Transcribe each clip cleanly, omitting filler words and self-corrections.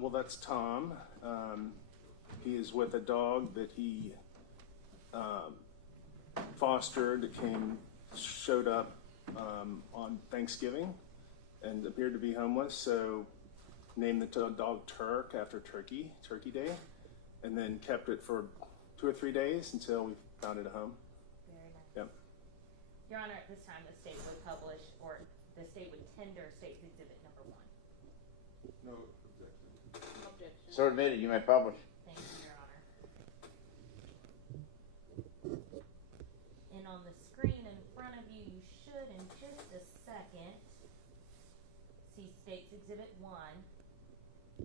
Well, that's Tom. He is with a dog that he fostered that showed up on Thanksgiving and appeared to be homeless. So named the dog Turk after Turkey Day, and then kept it for 2 or 3 days until we found it a home. Very nice. Yep. Your Honor, at this time the state would publish, or the state would tender State's Exhibit number 1. No objection. Objection. So admitted, you may publish. Thank you, Your Honor. And on the screen in front of you, you should, in just a second, see State's Exhibit 1.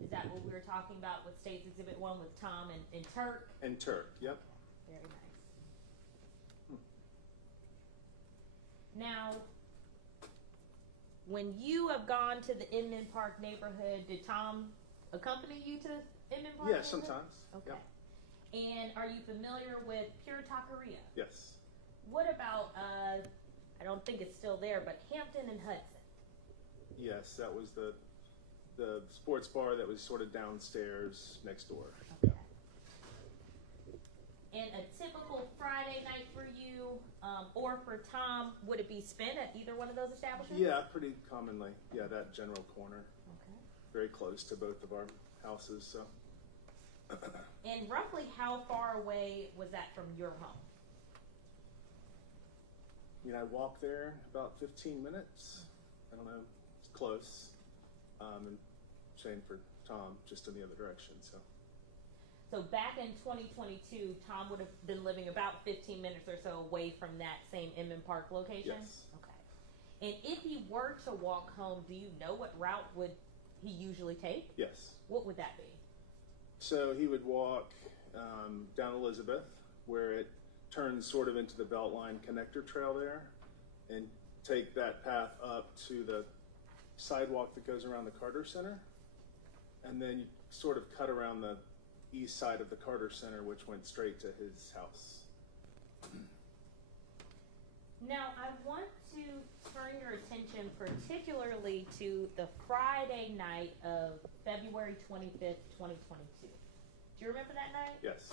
Is that what we were talking about with State's Exhibit 1 with Tom and Turk? And Turk, yep. Very nice. Now, when you have gone to the Inman Park neighborhood, did Tom accompany you to the Inman Park Yeah, neighborhood? sometimes. Okay. Yep. And are you familiar with Pure Taqueria? Yes. What about, I don't think it's still there, but Hampton and Hudson? Yes, that was the sports bar that was sort of downstairs next door. Okay. And a typical Friday night for you, or for Tom, would it be spent at either one of those establishments? Yeah, pretty commonly. Yeah, that general corner. Okay. Very close to both of our houses, so. And roughly how far away was that from your home? I walked there about 15 minutes. I don't know, it's close. And same for Tom, just in the other direction, so. So back in 2022, Tom would have been living about 15 minutes or so away from that same Inman Park location? Yes. Okay. And if he were to walk home, do you know what route would he usually take? Yes. What would that be? So he would walk down Elizabeth, where it turns sort of into the Beltline connector trail there, and take that path up to the sidewalk that goes around the Carter Center, and then you sort of cut around the east side of the Carter Center, which went straight to his house. Now, I want to turn your attention particularly to the Friday night of February 25th, 2022. Do you remember that night? Yes.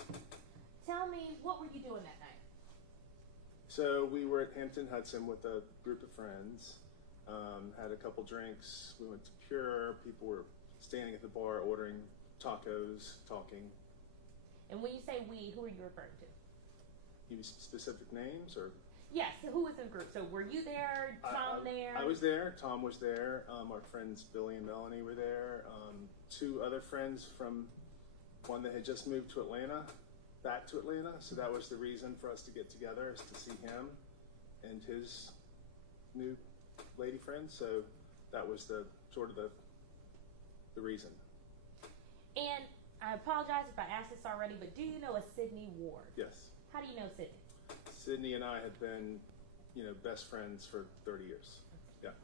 Tell me, what were you doing that night? So we were at Hampton Hudson with a group of friends, had a couple drinks, we went to Pure, people were standing at the bar ordering tacos, talking. And when you say we, who are you referring to? You mean specific names or? Yes, who was in the group? So were you there, Tom there? I was there, Tom was there, our friends Billy and Melanie were there, 2 other friends from one that had just moved to Atlanta, back to Atlanta, so that was the reason for us to get together, is to see him and his new lady friend, so that was the sort of the reason. And I apologize if I asked this already, but do you know a Sydney Ward? Yes. How do you know Sydney? Sydney and I have been, best friends for 30 years. Yeah.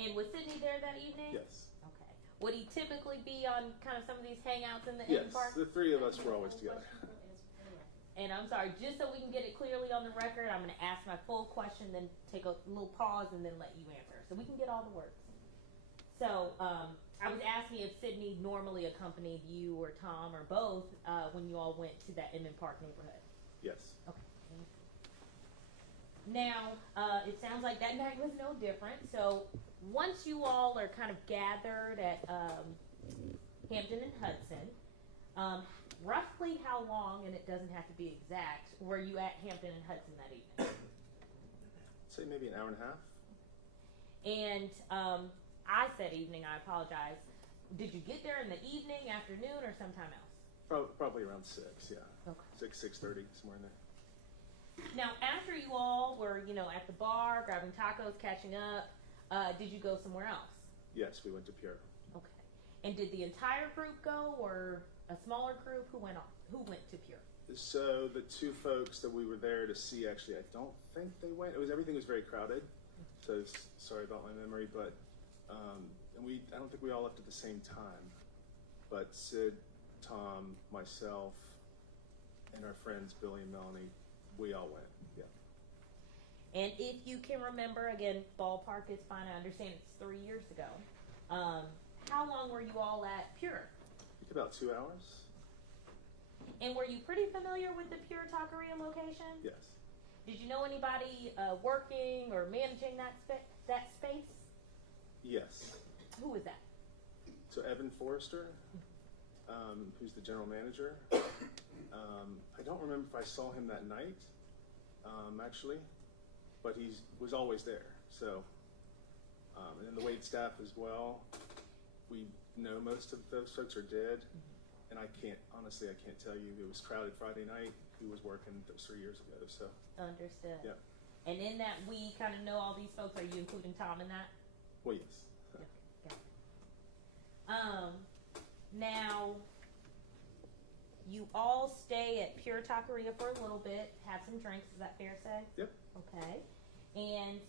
And was Sydney there that evening? Yes. Okay. Would he typically be on kind of some of these hangouts in the Inman Yes, Park? the 3 of us were always together. And I'm sorry, just so we can get it clearly on the record, I'm going to ask my full question, then take a little pause, and then let you answer, so we can get all the words. So I was asking if Sydney normally accompanied you or Tom or both when you all went to that Inman Park neighborhood. Yes. Okay. Now, it sounds like that night was no different. So once you all are kind of gathered at Hampton and Hudson, roughly how long, and it doesn't have to be exact, were you at Hampton and Hudson that evening? I'd say maybe an hour and a half. And I said evening, I apologize. Did you get there in the evening, afternoon, or sometime else? Probably around 6, yeah. Okay. 6:30, somewhere in there. Now, after you all were, at the bar, grabbing tacos, catching up, did you go somewhere else? Yes, we went to Pure. Okay. And did the entire group go, or a smaller group? Who went to Pure? So the 2 folks that we were there to see, actually, I don't think they went. Everything was very crowded. So sorry about my memory, but and I don't think we all left at the same time. But Sid, Tom, myself, and our friends Billy and Melanie, we all went. Yeah. And if you can remember, again, ballpark is fine. I understand it's 3 years ago. How long were you all at Pure? think about 2 hours. And were you pretty familiar with the Pure Taqueria location? Yes. Did you know anybody working or managing that space? Yes. Who was that? So Evan Forrester, who's the general manager. I don't remember if I saw him that night, actually, but he was always there. So, and then the wait staff as well. We know most of those folks are dead, and I can't tell you. It was crowded Friday night. He was working. That was 3 years ago. So Understood. yeah. And in that, we kind of know all these folks. Are you including Tom in that? Well, yes. Now, you all stay at Pure Taqueria for a little bit, have some drinks. Is that fair to say? Yep. Okay. And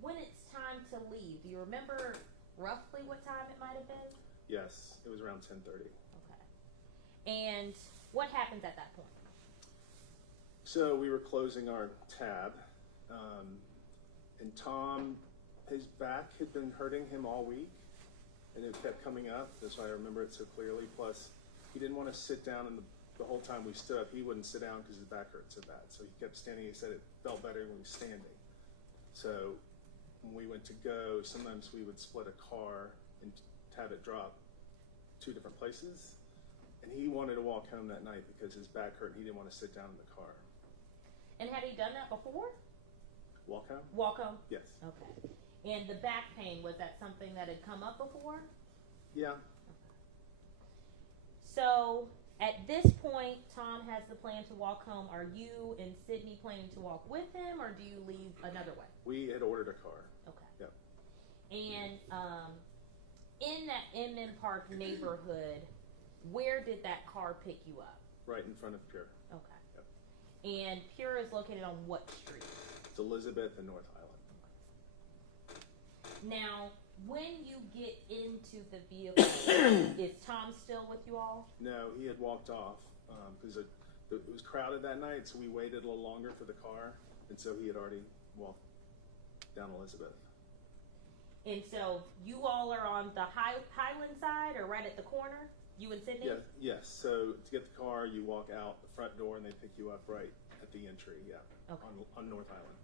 when it's time to leave, do you remember roughly what time it might have been? Yes, it was around 10:30. Okay. And what happens at that point? So we were closing our tab, and Tom, his back had been hurting him all week, and it kept coming up. That's why I remember it so clearly. Plus, he didn't want to sit down, and the whole time we stood up, he wouldn't sit down because his back hurt so bad. So he kept standing. He said it felt better when he was standing. So when we went to go, sometimes we would split a car and have it drop 2 different places. And he wanted to walk home that night because his back hurt and he didn't want to sit down in the car. And had he done that before? Walk home? Walk home? Yes. Okay. And the back pain, was that something that had come up before? Yeah. So at this point, Tom has the plan to walk home. Are you and Sydney planning to walk with him, or do you leave another way? We had ordered a car. Okay. Yep. And in that Inman Park neighborhood, where did that car pick you up? Right in front of Pure. Okay. Yep. And Pure is located on what street? It's Elizabeth and North Island. Now, when you get into the vehicle, is Tom still with you all? No, he had walked off because it was crowded that night, so we waited a little longer for the car, and so he had already walked down Elizabeth. And so you all are on the Highland side, or right at the corner? You and Sydney? Yeah, yes. So to get the car, you walk out the front door, and they pick you up right at the entry. Yeah. Okay. On North Island.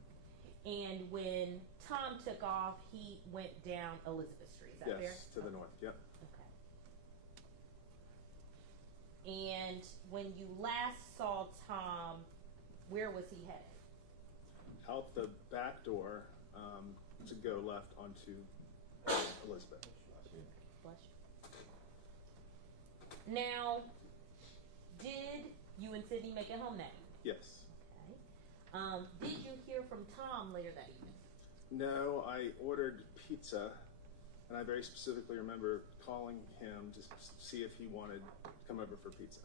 And when Tom took off, he went down Elizabeth Street. Is that fair? Yes, to the north. Yep. Okay. And when you last saw Tom, where was he headed? Out the back door to go left onto Elizabeth. Bless you. Now, did you and Sydney make it home that evening? Yes. Okay. Did you hear from Tom later that evening? No, I ordered pizza, and I very specifically remember calling him to see if he wanted to come over for pizza.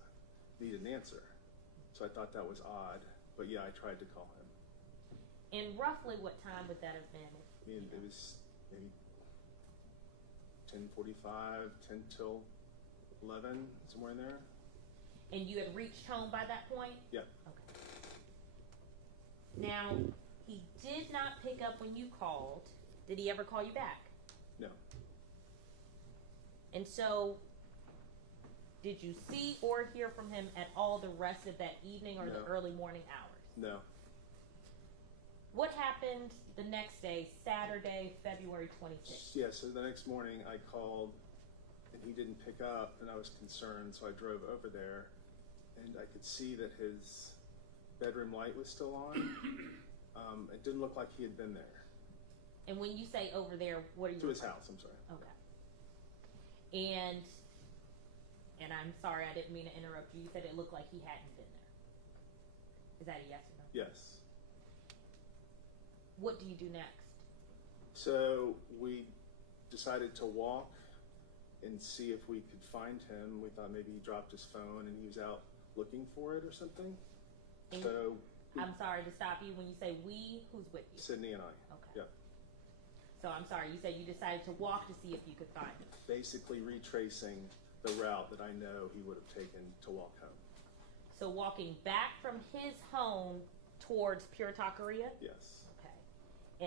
He didn't answer, so I thought that was odd. But yeah, I tried to call him. And roughly what time would that have been? I mean, it was maybe 10:45, 10 till 11, somewhere in there. And you had reached home by that point? Yep. Okay. Now, he did not pick up when you called. Did he ever call you back? No. And so, did you see or hear from him at all the rest of that evening or No. the early morning hours? No. What happened the next day, Saturday, February 26th? Yeah, so the next morning I called and he didn't pick up, and I was concerned, so I drove over there and I could see that his bedroom light was still on. It didn't look like he had been there. And when you say over there, what are you To his house, I'm sorry. Okay. And I'm sorry, I didn't mean to interrupt you. You said it looked like he hadn't been there. Is that a yes or no? Yes. What do you do next? So we decided to walk and see if we could find him. We thought maybe he dropped his phone and he was out looking for it or something. And So I'm sorry to stop you. When you say we, who's with you? Sydney and I. Okay. Yep. So I'm sorry, you said you decided to walk to see if you could find him. Basically retracing the route that I know he would have taken to walk home. So walking back from his home towards Pure Taqueria? Yes. Okay.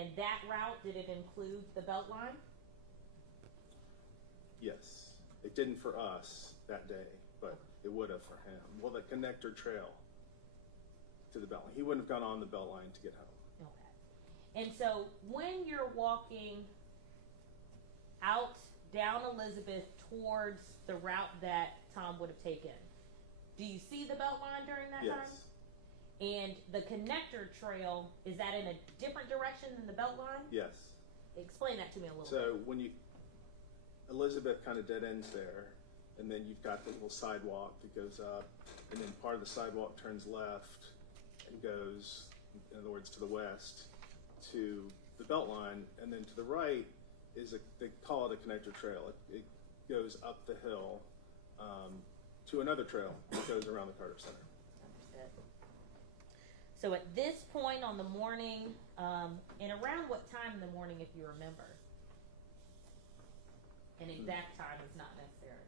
And that route, did it include the Beltline? Yes. It didn't for us that day, but it would have for him. Well, the connector trail to the Beltline. He wouldn't have gone on the Beltline to get home. Okay. And so when you're walking out down Elizabeth towards the route that Tom would have taken, do you see the Beltline during that time? Yes. And the connector trail, is that in a different direction than the Beltline? Yes. Explain that to me a little bit. So when Elizabeth kind of dead ends there, and then you've got the little sidewalk that goes up, and then part of the sidewalk turns left and goes, in other words, to the west to the Beltline, and then to the right is they call it a connector trail. It goes up the hill to another trail that goes around the Carter Center. Understood. So at this point on the morning, and around what time in the morning, if you remember? An exact time is not necessary.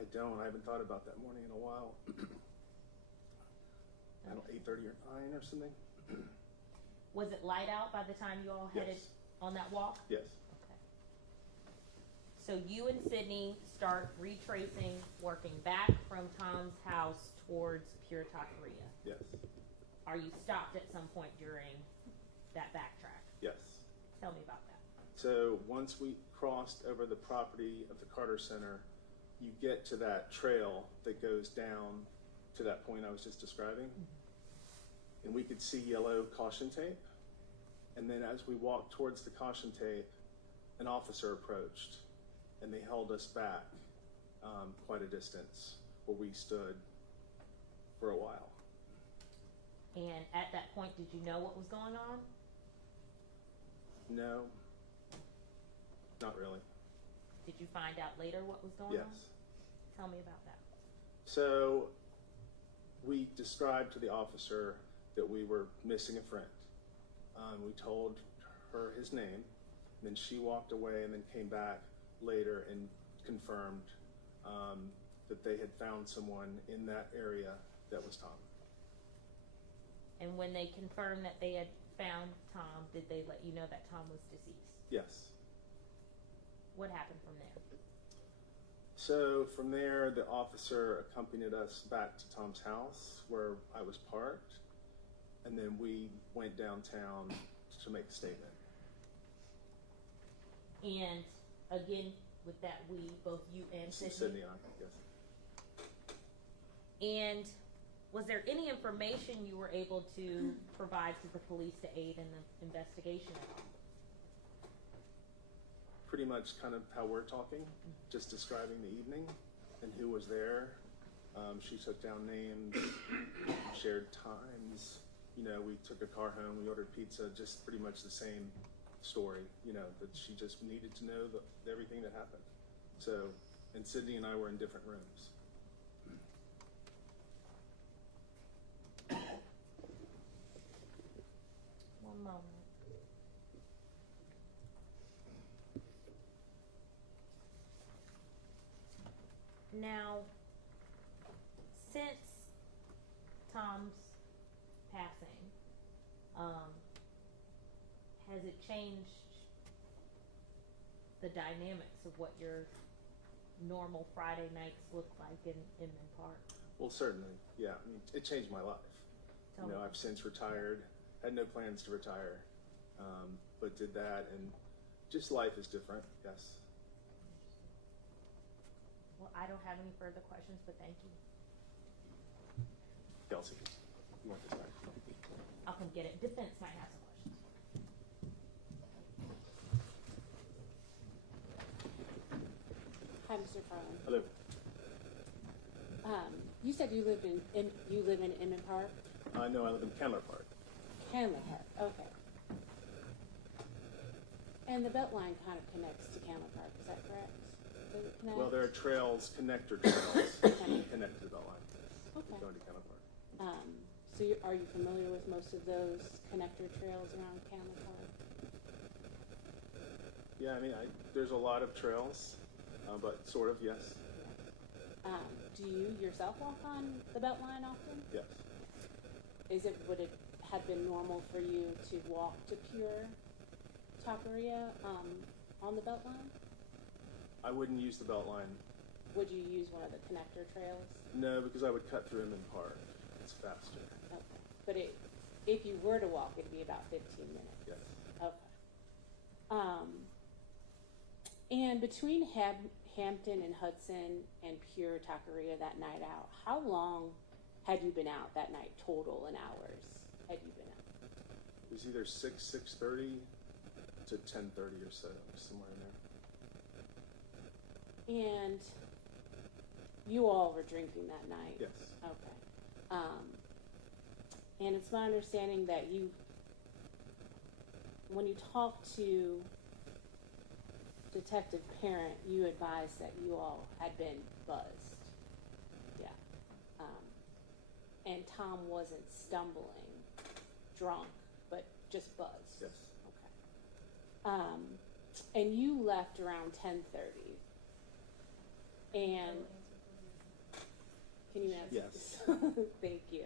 I don't. I haven't thought about that morning in a while. I don't know, 8:30 or 9 or something. Was it light out by the time you all headed Yes. on that walk? Yes. Okay. So you and Sydney start retracing, working back from Tom's house towards Pure Taqueria. Yes. Are you stopped at some point during that backtrack? Yes. Tell me about that. So once we crossed over the property of the Carter Center, you get to that trail that goes down to that point I was just describing. And we could see yellow caution tape. And then as we walked towards the caution tape, an officer approached and they held us back quite a distance where we stood for a while. And at that point, did you know what was going on? No, not really. Did you find out later what was going on? Yes. Tell me about that. So we described to the officer that we were missing a friend. We told her his name, and then she walked away and then came back later and confirmed that they had found someone in that area that was Tom. And when they confirmed that they had found Tom, did they let you know that Tom was deceased? Yes. What happened from there? So from there, the officer accompanied us back to Tom's house where I was parked, and then we went downtown to make a statement. And again, with that we, both you and Sydney? I guess. And was there any information you were able to provide to the police to aid in the investigation at all? Pretty much kind of how we're talking, just describing the evening and who was there. She took down names, shared times. You know, we took a car home, we ordered pizza, just pretty much the same story, you know, that she just needed to know everything that happened. So, and Sydney and I were in different rooms. One moment. Now, since Tom's passing, has it changed the dynamics of what your normal Friday nights look like in Inman Park? Well, certainly, yeah. I mean, it changed my life. Tell You know, me. I've since retired, had no plans to retire, but did that, and just life is different, yes. Well, I don't have any further questions, but thank you. Kelsey, you want this back? I'll come get it. Defense might have some questions. Hi, Mr. Carlin. Hello. You said you live in Inman Park? No, I live in Candler Park. Candler Park, okay. And the Beltline kind of connects to Candler Park, is that correct? Does it connect? Well, there are trails, connector trails, that connect to the Beltline. Okay. Going to Candler Park. So are you familiar with most of those connector trails around Candler Park? Yeah, I mean, there's a lot of trails, but sort of, yes. Do you yourself walk on the Beltline often? Yes. Would it have been normal for you to walk to Pure Taqueria on the Beltline? I wouldn't use the Beltline. Would you use one of the connector trails? No, because I would cut through Inman Park. It's faster. Okay. But if you were to walk, it'd be about 15 minutes. Yes. Okay. And between Hampton and Hudson and Pure Taqueria that night out, how long had you been out that night total in hours? Had you been out? It was either 6:30 to 10:30 or so, somewhere in there. And you all were drinking that night? Yes. Okay. And it's my understanding that when you talked to Detective Parent, you advised that you all had been buzzed. Yeah. And Tom wasn't stumbling, drunk, but just buzzed. Yes. Okay. And you left around 10:30. And can you answer? Yes. Thank you.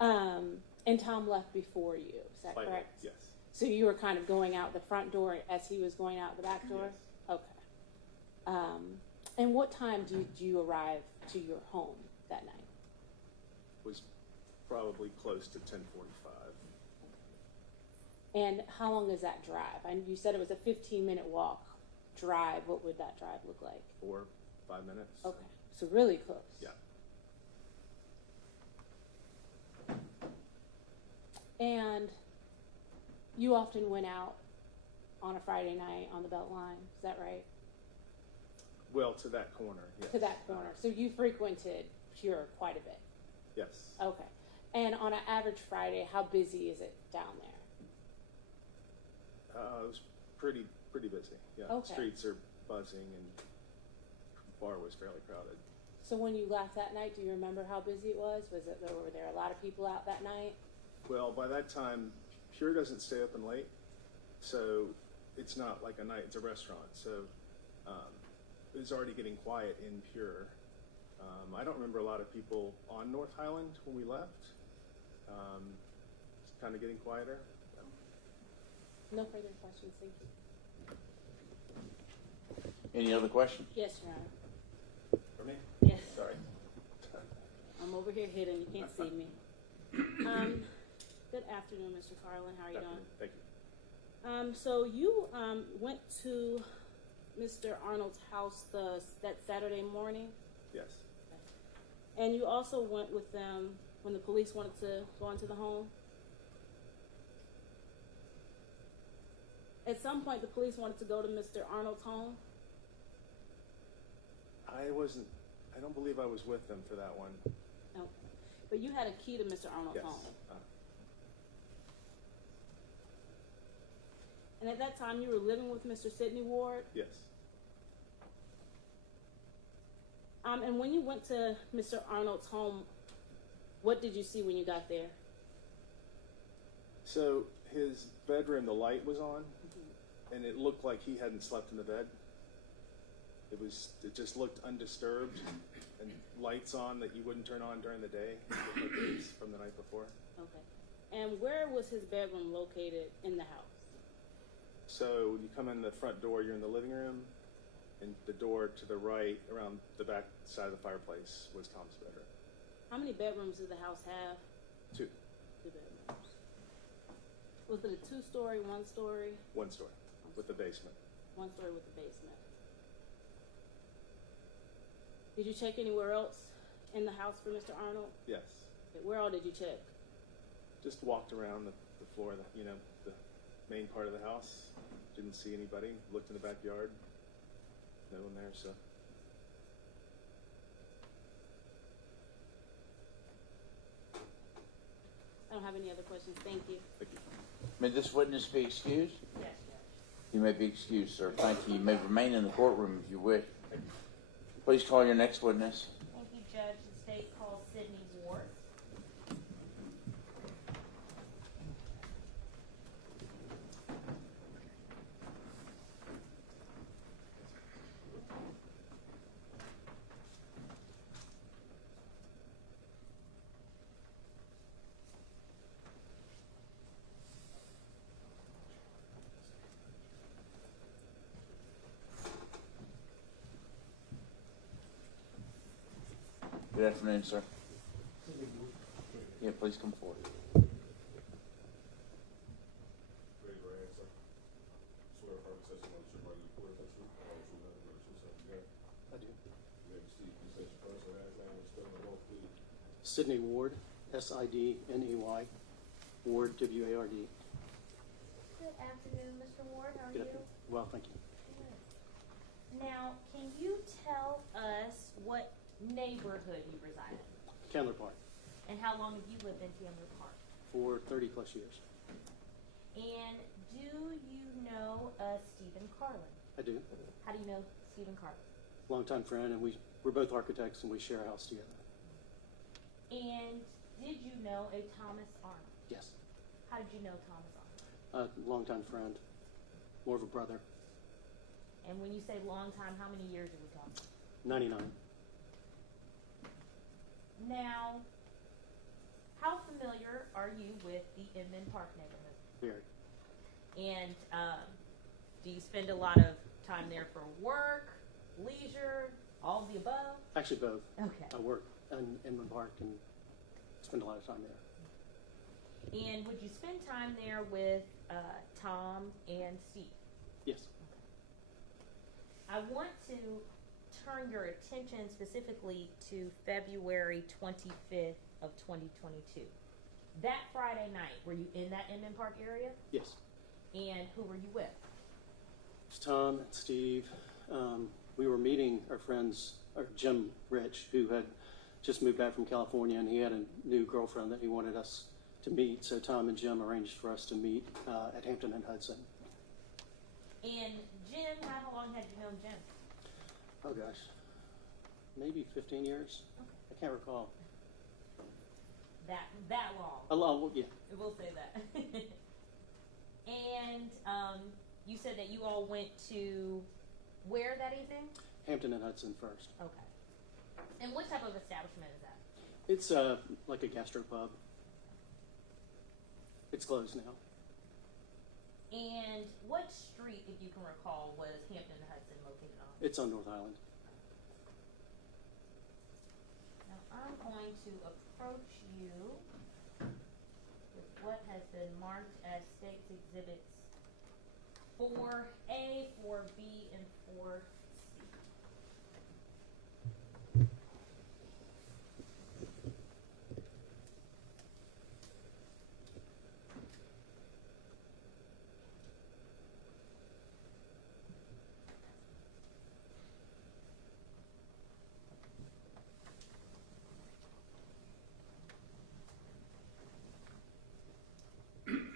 And Tom left before you. Is that Slightly, correct? yes. So you were kind of going out the front door as he was going out the back door? Yes. Okay. And what time did you arrive to your home that night? Was probably close to 10:45. And how long is that drive? And you said it was a 15-minute walk drive. What would that drive look like? 4 or 5 minutes. Okay. So really close. Yeah. And you often went out on a Friday night on the Beltline, is that right? Well, to that corner, yes. To that corner. So you frequented Pure quite a bit. Yes. Okay. And on an average Friday, how busy is it down there? It was pretty busy. Yeah. Okay. Streets are buzzing and the bar was fairly crowded. So when you left that night, do you remember how busy it was? Were there a lot of people out that night? Well, by that time, Pure doesn't stay open late, so it's not like a night, it's a restaurant. So it was already getting quiet in Pure. I don't remember a lot of people on North Highland when we left. It's kind of getting quieter. No further questions, thank you. Any other questions? Yes, Your Honor. For me? Yes. Sorry. I'm over here hidden, you can't see me. Good afternoon, Mr. Farland, how are you doing? Thank you. So you went to Mr. Arnold's house that Saturday morning, Yes. and you also went with them when the police wanted to go into the home? At some point, the police wanted to go to Mr. Arnold's home? I don't believe I was with them for that one. No. But you had a key to Mr. Arnold's Yes. home. And at that time, you were living with Mr. Sidney Ward? Yes. And when you went to Mr. Arnold's home, what did you see when you got there? So his bedroom, the light was on, and it looked like he hadn't slept in the bed. It just looked undisturbed, and lights on that you wouldn't turn on during the day, like it was from the night before. Okay. And where was his bedroom located in the house? So when you come in the front door, you're in the living room, and the door to the right, around the back side of the fireplace, was Tom's bedroom. How many bedrooms did the house have? 2. 2 bedrooms. Was it a 2-story, 1-story? 1 story, with the basement. 1 story with the basement. Did you check anywhere else in the house for Mr. Arnold? Yes. Okay, where all did you check? Just walked around the floor, the main part of the house. Didn't see anybody. Looked in the backyard. No one there, so. I don't have any other questions. Thank you. Thank you. May this witness be excused? Yes, Judge. You may be excused, sir. Thank you. You may remain in the courtroom if you wish. Please call your next witness. Thank you, Judge. The state calls Sidney Ward. Good afternoon, sir. Yeah, please come forward. Ready to answer? Swear firm testimony to my report that you nothing but yourself. You got I do. you have Steve, you said your first and last name and spell it both, please. Sidney Ward, Sidney, Ward, W-A-R-D. Good afternoon, Mr. Ward. How are Good you? afternoon. Well, thank you. Good. Now, can you tell us what neighborhood you reside in? Candler Park And how long have you lived in Candler Park? for 30 plus years. And do you know Stephen Carlin? I do. How do you know Stephen Carlin? Longtime friend, and we're both architects, and we share a house together. And did you know a Thomas Arnold? Yes. How did you know Thomas Arnold? Longtime friend, more of a brother. And when you say long time, how many years are we talking? 99. Now, how familiar are you with the Inman Park neighborhood? Very. And do you spend a lot of time there for work, leisure, all of the above? Actually, both. Okay. I work in Inman Park and spend a lot of time there. And would you spend time there with Tom and Steve? Yes. I want to turn your attention specifically to February 25th of 2022. That Friday night, were you in that Inman Park area? Yes. And who were you with? It's Tom and Steve. We were meeting our friends, or Jim Rich, who had just moved back from California, and he had a new girlfriend that he wanted us to meet. So Tom and Jim arranged for us to meet at Hampton and Hudson. And Jim, how long had you known Jim? Oh gosh, maybe 15 years. I can't recall. That long. Well, yeah. We'll say that. And you said that you all went to where that evening? Hampton and Hudson first. Okay. And what type of establishment is that? It's like a gastropub. It's closed now. And what street, if you can recall, was Hampton and Hudson located on? It's on North Island. Now I'm going to approach you with what has been marked as State's Exhibits 4A, 4B, and 4C.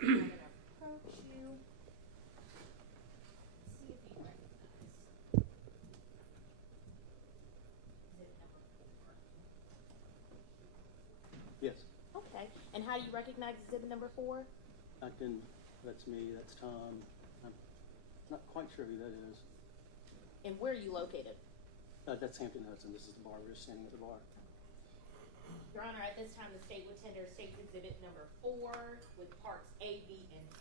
I'm going to approach you. See if you recognize. Exhibit number 4. Yes. Okay. And how do you recognize exhibit number 4? That's me, that's Tom. I'm not quite sure who that is. And where are you located? That's Hampton Hudson. This is the bar. We're just standing at the bar. Your Honor, at this time, the state would tender State's Exhibit number 4 with parts A, B, and C.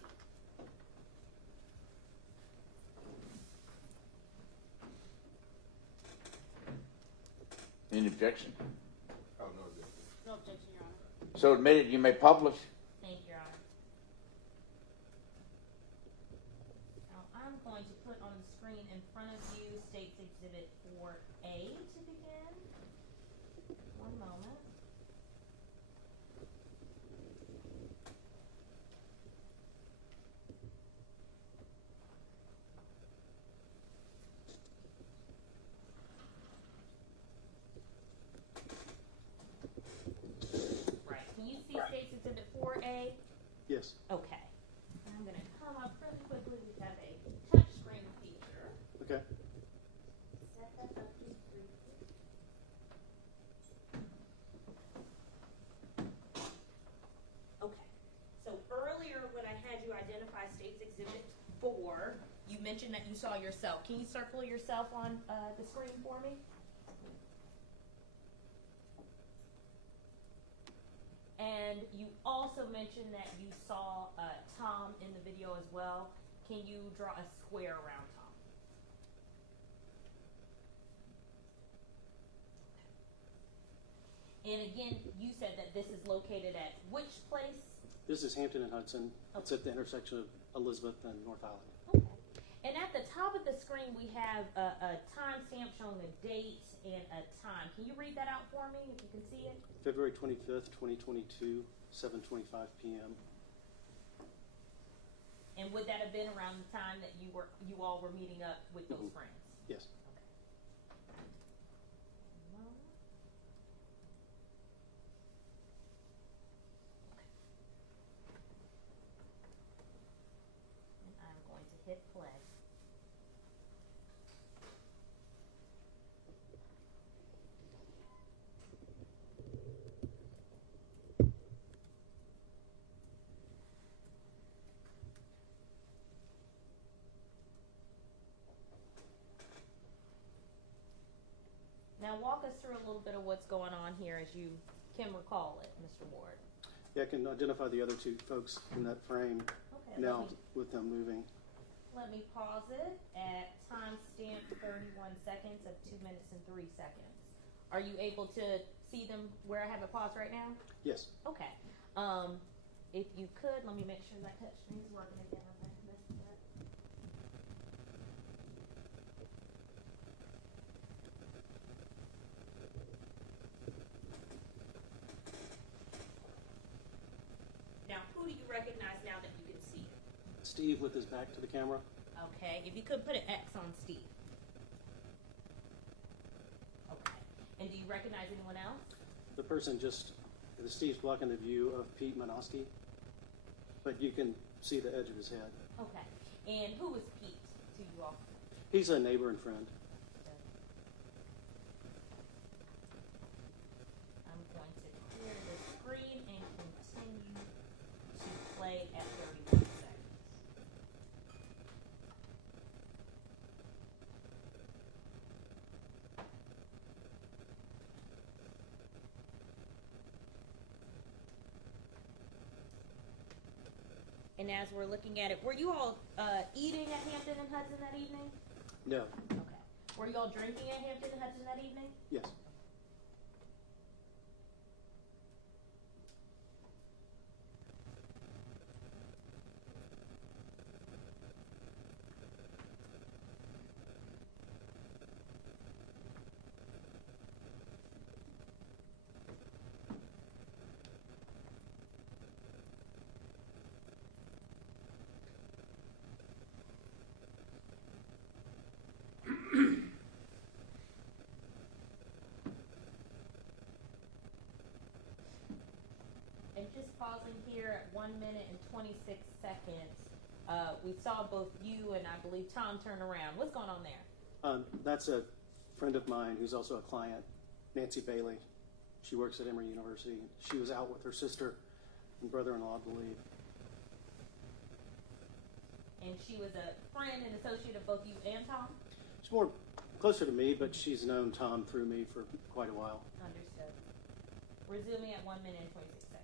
Any objection? Oh, no objection. No objection, Your Honor. So admitted, you may publish. Thank you, Your Honor. Now, I'm going to put on the screen in front of you State's Exhibit 4A to begin. One moment. Right. Can you see State's Exhibit 4A? Yes. Okay. I'm going to come up really quickly. We have a touch screen feature. Okay. Set that up just briefly. Okay. So earlier when I had you identify State's Exhibit 4, you mentioned that you saw yourself. Can you circle yourself on the screen for me? And you also mentioned that you saw Tom in the video as well. Can you draw a square around Tom? And again, you said that this is located at which place? This is Hampton and Hudson. It's at the intersection of Elizabeth and North Island. Okay. And at the top of the screen, we have a timestamp showing a date and a time. Can you read that out for me if you can see it? February 25th, 2022, 7:25 p.m. And would that have been around the time that you all were meeting up with those friends? Yes. And I'm going to hit play. Now walk us through a little bit of what's going on here as you can recall it, Mr. Ward. Yeah, I can identify the other two folks in that frame Okay, now with them moving. let me pause it at timestamp 31 seconds of 2 minutes and 3 seconds. Are you able to see them where I have it paused right now? Yes. Okay. If you could, let me make sure that touch screen is working again. I missed that. Now, who do you recognize now that you can see it? Steve with his back to the camera. Okay, if you could put an X on Steve. Okay. And do you recognize anyone else? The person Steve's blocking the view of Pete Manoski, but you can see the edge of his head. Okay. And who is Pete to you all? He's a neighbor and friend. I'm going to clear the screen and continue to play at 31 seconds. And as we're looking at it, were you all eating at Hampton and Hudson that evening? No. Okay. Were you all drinking at Hampton and Hudson that evening? Yes. And just pausing here at 1 minute and 26 seconds, we saw both you and I believe Tom turn around. What's going on there? That's a friend of mine who's also a client, Nancy Bailey. She works at Emory University. She was out with her sister and brother-in-law, I believe. And she was a friend and associate of both you and Tom? She's more closer to me, but she's known Tom through me for quite a while. Understood. Resuming at 1 minute and 26 seconds.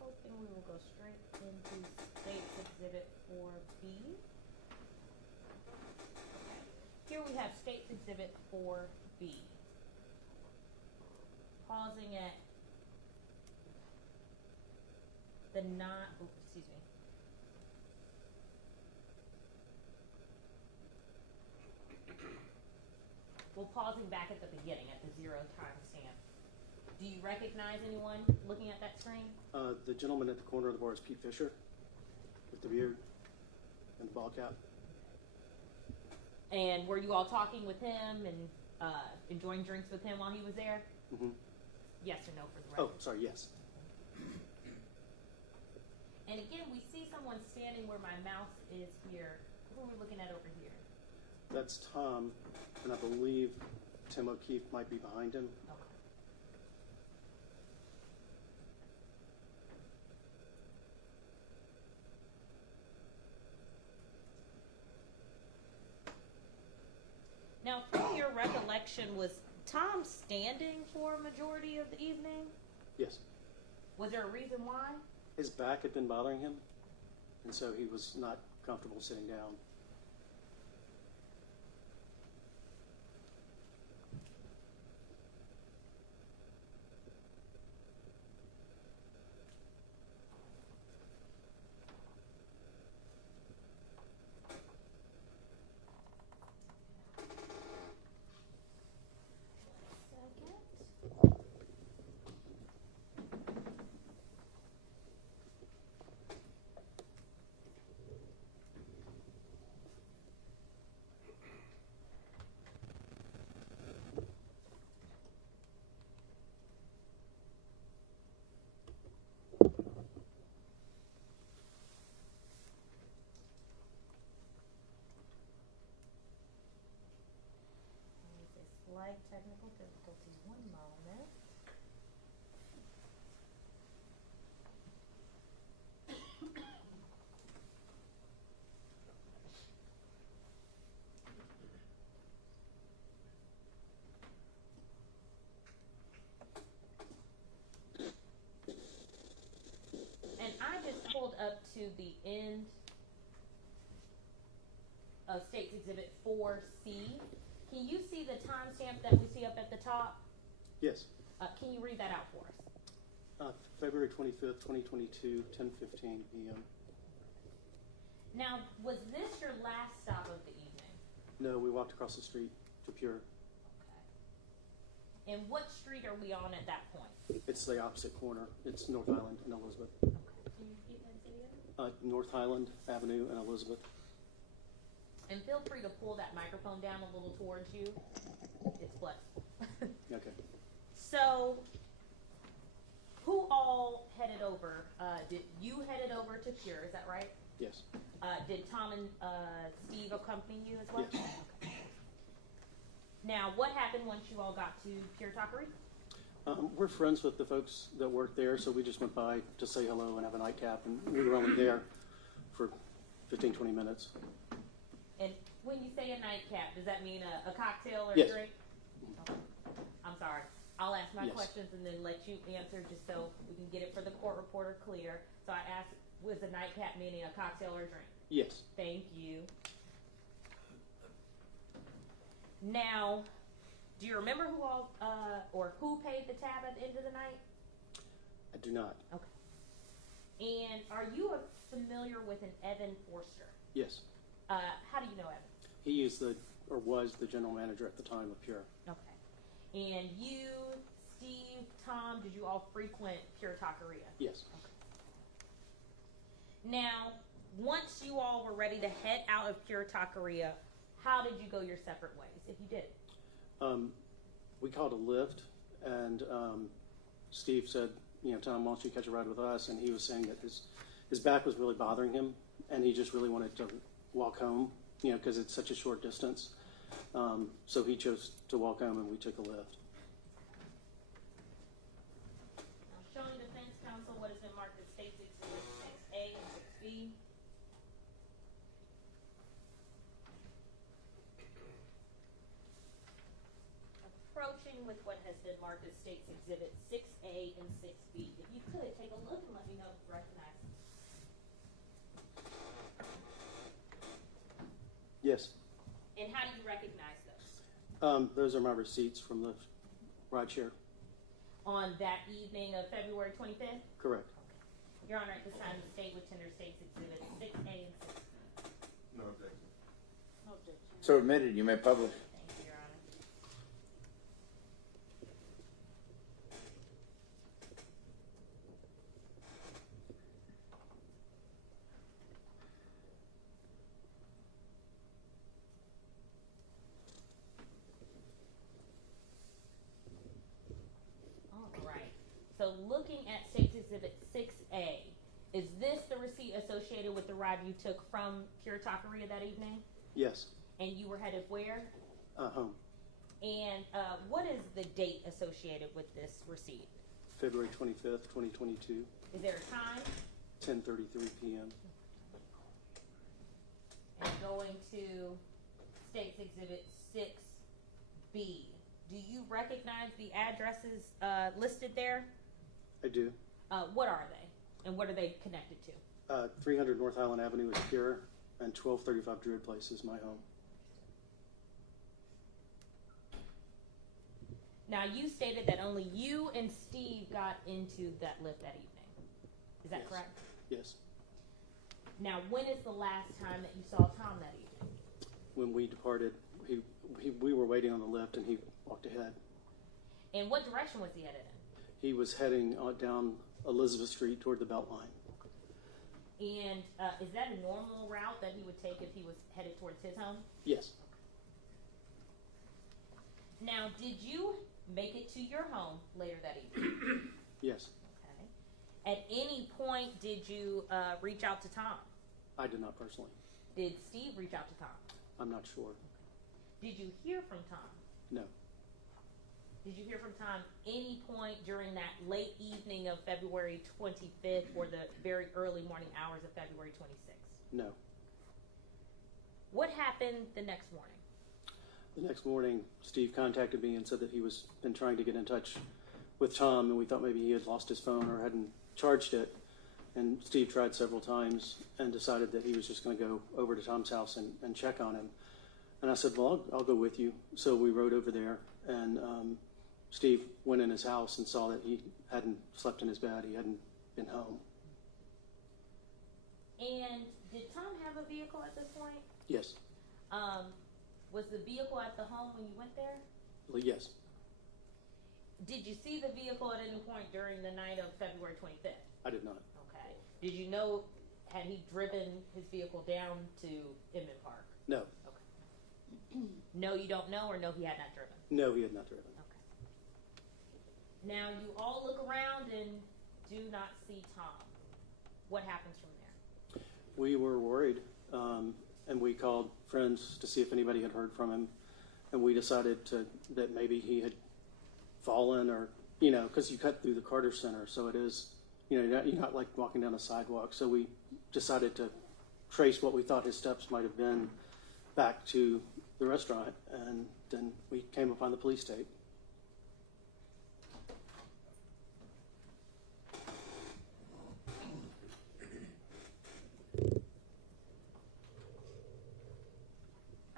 Hoping we will go straight into State's Exhibit 4B. Here we have State's Exhibit 4B. Pausing at the excuse me. Well, pausing back at the beginning at the 0 timestamp. Do you recognize anyone looking at that screen? The gentleman at the corner of the bar is Pete Fisher with the beard and the ball cap. And were you all talking with him and enjoying drinks with him while he was there? Mm-hmm. Yes or no for the record? Oh, sorry, yes. And again, we see someone standing where my mouse is here. Who are we looking at over here? That's Tom, and I believe Tim O'Keefe might be behind him. Okay. Now, from your recollection, was Tom standing for a majority of the evening? Yes. Was there a reason why? His back had been bothering him, and so he was not comfortable sitting down. Slight technical difficulty. One moment. And I just pulled up to the end of State's Exhibit 4C. Can you see the timestamp that we see up at the top? Yes. Can you read that out for us? February 25th, 2022, 10:15 p.m. Now, was this your last stop of the evening? No, we walked across the street to Pure. Okay. And what street are we on at that point? It's the opposite corner. It's North Highland and Elizabeth. Okay. Can you repeat that again? North Highland Avenue and Elizabeth. And feel free to pull that microphone down a little towards you. It's flexible. Okay. So, who all headed over? Did you headed over to Pure, is that right? Yes. Did Tom and Steve accompany you as well? Yes. Okay. Now, what happened once you all got to Pure Taqueria? We're friends with the folks that work there, so we just went by to say hello and have a nightcap, and we were only there for 15, 20 minutes. And when you say a nightcap, does that mean a cocktail or Yes. a drink? Okay. I'm sorry. I'll ask my Yes. questions and then let you answer just so we can get it for the court reporter clear. So I asked, was a nightcap meaning a cocktail or a drink? Yes. Thank you. Now, do you remember who all, or who paid the tab at the end of the night? I do not. Okay. And are you familiar with an Evan Forster? Yes. How do you know Evan? He is was the general manager at the time of Pure. Okay. And you, Steve, Tom, did you all frequent Pure Taqueria? Yes. Okay. Now, once you all were ready to head out of Pure Taqueria, how did you go your separate ways, if you did? We called a Lyft, and Steve said, Tom, why don't you catch a ride with us? And he was saying that his back was really bothering him, and he just really wanted to walk home, because it's such a short distance. So he chose to walk home, and we took a Lyft. Now, showing defense counsel what has been marked as State's Exhibit 6A and 6B. Approaching with what has been marked as State's Exhibit 6A and 6B. If you could, take a look and let me know if you recognize them. Yes. And how do you recognize those? Those are my receipts from the ride share. On that evening of February 25th? Correct. Your Honor, at this time, the state would tender State's Exhibit 6A and 6B. No objection. No objection. So admitted, you may publish. Thank you, Your Honor. All right. So looking at State's Exhibit 6A, is this the receipt associated with the ride you took from Pure Taqueria that evening? Yes. And you were headed where? Home. And what is the date associated with this receipt? February 25th, 2022, Is there a time? 10:33 p.m. And going to State's Exhibit 6B, do you recognize the addresses listed there? I do. What are they, and what are they connected to? 300 North Island Avenue is Pure, and 1235 Druid Place is my home. Now, you stated that only you and Steve got into that lift that evening. Is that Yes. correct? Yes. Now, when is the last time that you saw Tom that evening? When we departed, we were waiting on the lift, and he walked ahead. And what direction was he headed in? He was heading down Elizabeth Street toward the Beltline. And is that a normal route that he would take if he was headed towards his home? Yes. Now, did you make it to your home later that evening? Yes. Okay. At any point, did you reach out to Tom? I did not personally. Did Steve reach out to Tom? I'm not sure. Did you hear from Tom? No. Did you hear from Tom any point during that late evening of February 25th or the very early morning hours of February 26th? No. What happened the next morning? The next morning, Steve contacted me and said that he was been trying to get in touch with Tom, and we thought maybe he had lost his phone or hadn't charged it. And Steve tried several times and decided that he was just going to go over to Tom's house and check on him. And I said, well, I'll go with you. So we rode over there, and Steve went in his house and saw that he hadn't slept in his bed. He hadn't been home. And did Tom have a vehicle at this point? Yes. Was the vehicle at the home when you went there? Well, yes. Did you see the vehicle at any point during the night of February 25th? I did not. Okay. Did you know, had he driven his vehicle down to Inman Park? No. Okay. No, you don't know, or no, he had not driven? No, he had not driven. Okay. Now, you all look around and do not see Tom. What happens from there? We were worried, and we called friends to see if anybody had heard from him, and we decided that maybe he had fallen, or, because you cut through the Carter Center, so it is, you're not like walking down a sidewalk. So we decided to trace what we thought his steps might have been back to the restaurant, and then we came upon the police tape.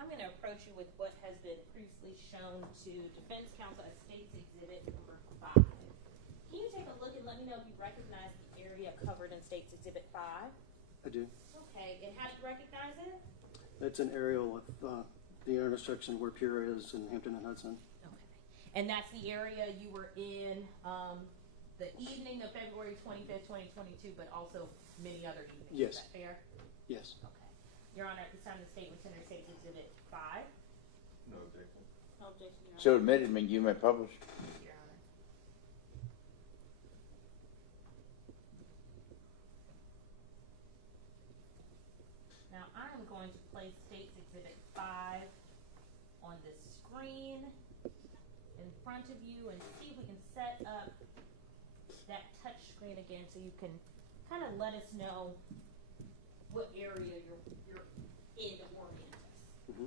I'm going to approach you with what has been previously shown to Defense Counsel as State's Exhibit number 5. Can you take a look and let me know if you recognize the area covered in State's Exhibit 5? I do. Okay, and how do you recognize it? It's an aerial of the intersection where Pure is in Hampton and Hudson. Okay. And that's the area you were in the evening of February 25th, 2022, but also many other evenings. Yes. Is that fair? Yes. Okay. Your Honor, at this time, the state would tender State's Exhibit 5. No objection. No objection, Your Honor. So admitted, you may publish. Your Honor. Now, I am going to place State's Exhibit 5 on the screen in front of you and see if we can set up that touch screen again so you can kind of let us know what area you're in to orient us. Mm-hmm.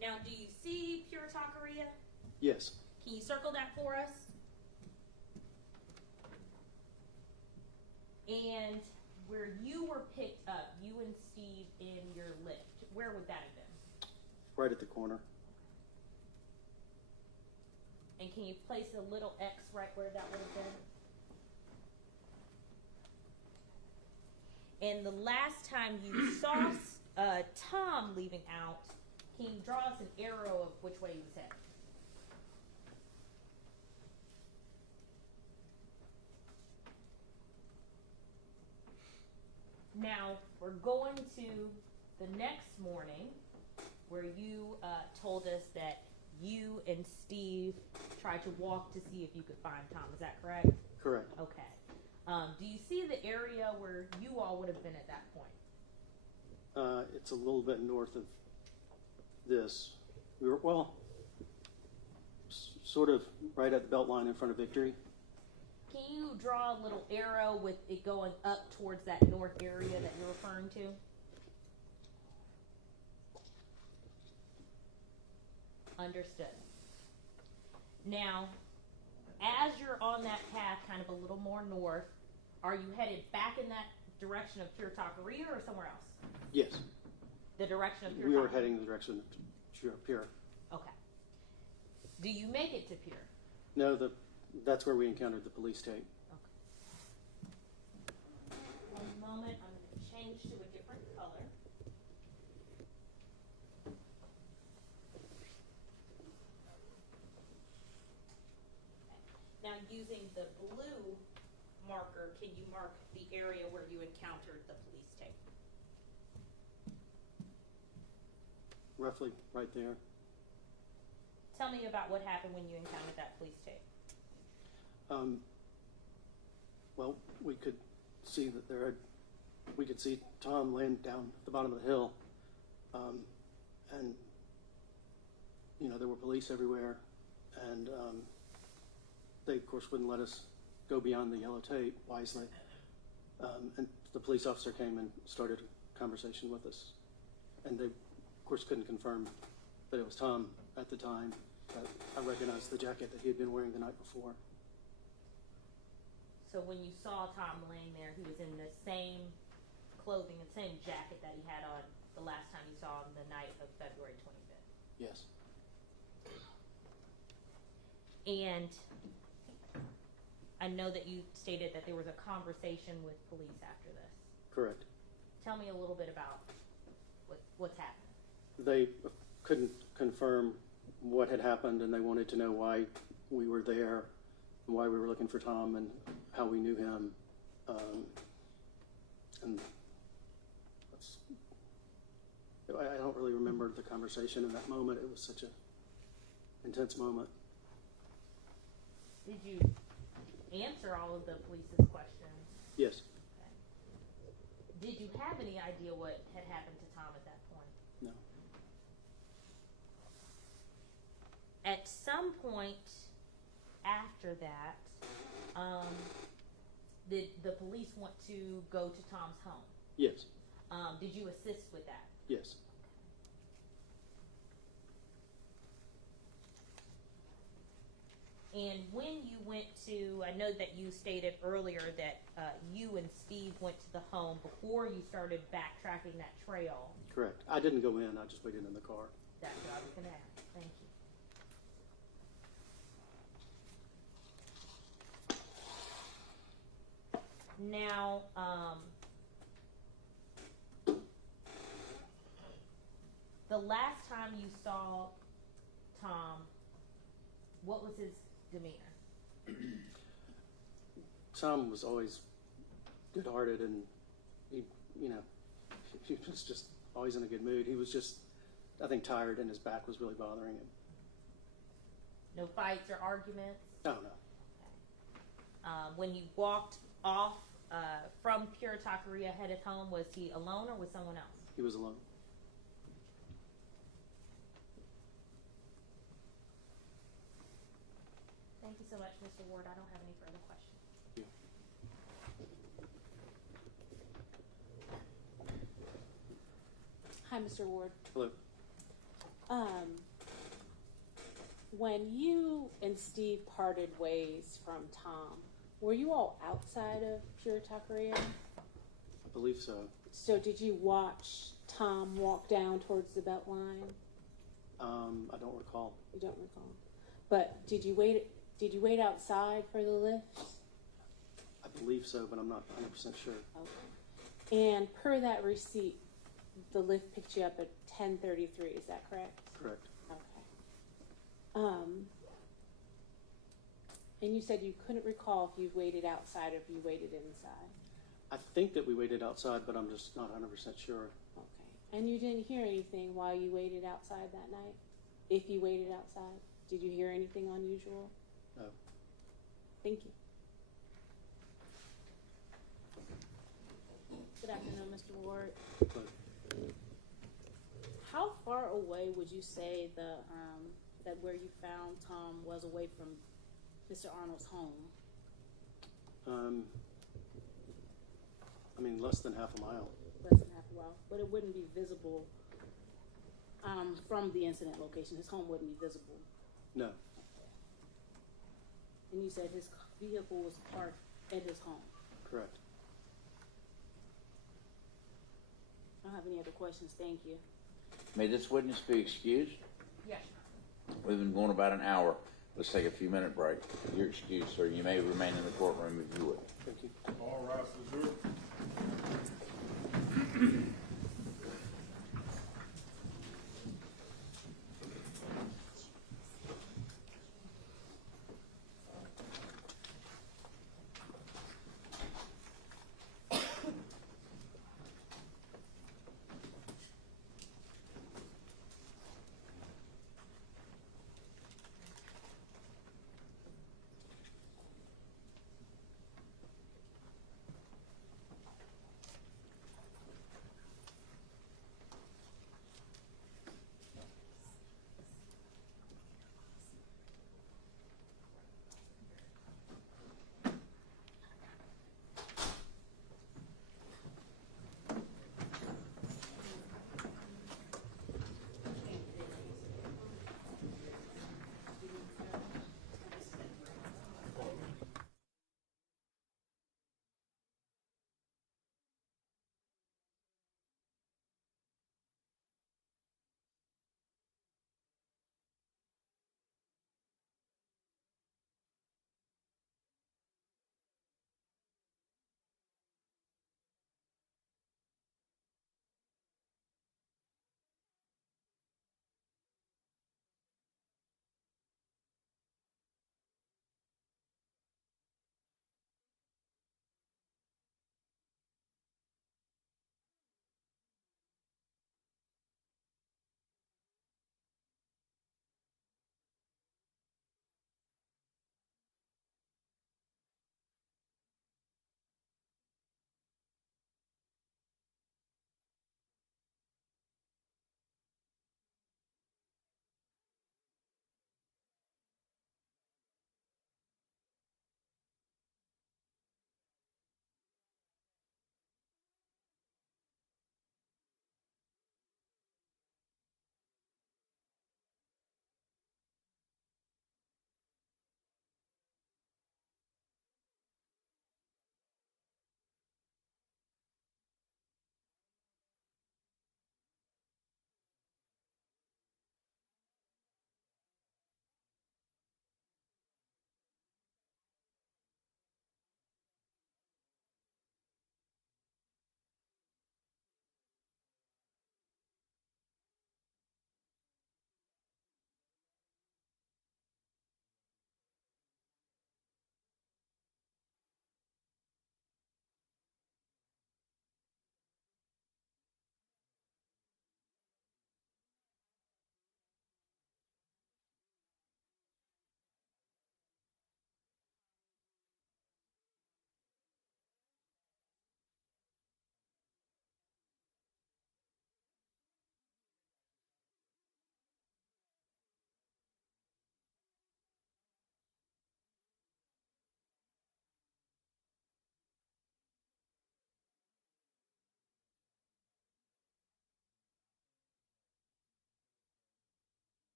Now, do you see Pure Taqueria? Yes. Can you circle that for us? And where you were picked up, you and Steve in your lift, where would that have been? Right at the corner. And can you place a little X right where that would have been? And the last time you saw Tom leaving out, can you draw us an arrow of which way he was headed? Now, we're going to the next morning where you told us that you and Steve tried to walk to see if you could find Tom. Is that correct? Correct. Okay. Do you see the area where you all would have been at that point? It's a little bit north of this. We were, well, sort of right at the Beltline in front of Victory. Can you draw a little arrow with it going up towards that north area that you're referring to? Understood. Now, as you're on that path, kind of a little more north, are you headed back in that direction of Pure Taqueria or somewhere else? Yes. The direction of Pure We were Taqueria? heading in the direction of Pure. Okay. Do you make it to Pure? No, that's where we encountered the police tape. One moment, I'm going to change to a different color. Now, using the blue marker, can you mark the area where you encountered the police tape? Roughly right there. Tell me about what happened when you encountered that police tape. Well, we could see that we could see Tom laying down at the bottom of the hill, and there were police everywhere, and they of course wouldn't let us go beyond the yellow tape wisely, and the police officer came and started a conversation with us, and they of course couldn't confirm that it was Tom at the time. But I recognized the jacket that he had been wearing the night before. So when you saw Tom laying there, he was in the same clothing and same jacket that he had on the last time you saw him, the night of February 25th. Yes. And I know that you stated that there was a conversation with police after this. Correct. Tell me a little bit about what's happening. They couldn't confirm what had happened, and they wanted to know why we were there and why we were looking for Tom and how we knew him. And I don't really remember the conversation in that moment. It was such an intense moment. Did you answer all of the police's questions? Yes. Okay. Did you have any idea what had happened to Tom at that point? No. At some point after that, did the police want to go to Tom's home? Yes. Did you assist with that? Yes. And when you went to, I know that you stated earlier that you and Steve went to the home before you started backtracking that trail. Correct. I didn't go in. I just waited in the car. That's what I was going to ask. Thank you. Now, the last time you saw Tom, what was his demeanor? Tom was always good-hearted, and he was just always in a good mood. He was just, I think, tired, and his back was really bothering him. No fights or arguments? Oh, no. Okay. When he walked off from Pure Taqueria headed home, was he alone or with someone else? He was alone. Thank you so much, Mr. Ward. I don't have any further questions. Yeah. Hi, Mr. Ward. Hello. When you and Steve parted ways from Tom, were you all outside of Pure Taqueria? I believe so. So did you watch Tom walk down towards the Beltline? I don't recall. You don't recall. But did you wait outside for the lift? I believe so, but I'm not 100% sure. Okay. And per that receipt, the lift picked you up at 10:33. Is that correct? Correct. Okay. And you said you couldn't recall if you waited outside or if you waited inside. I think that we waited outside, but I'm just not 100% sure. Okay. And you didn't hear anything while you waited outside that night? If you waited outside? Did you hear anything unusual? No. Thank you. Good afternoon, Mr. Ward. But How far away would you say that where you found Tom was away from Mr. Arnold's home? I mean, less than half a mile. Less than half a mile, but it wouldn't be visible from the incident location. His home wouldn't be visible. No, And you said his vehicle was parked at his home. correct. I don't have any other questions. Thank you. May this witness be excused? Yes. We've been going about an hour. Let's take a few minute break. You're excused, sir. You may remain in the courtroom if you would. Thank you. All rise for the jury.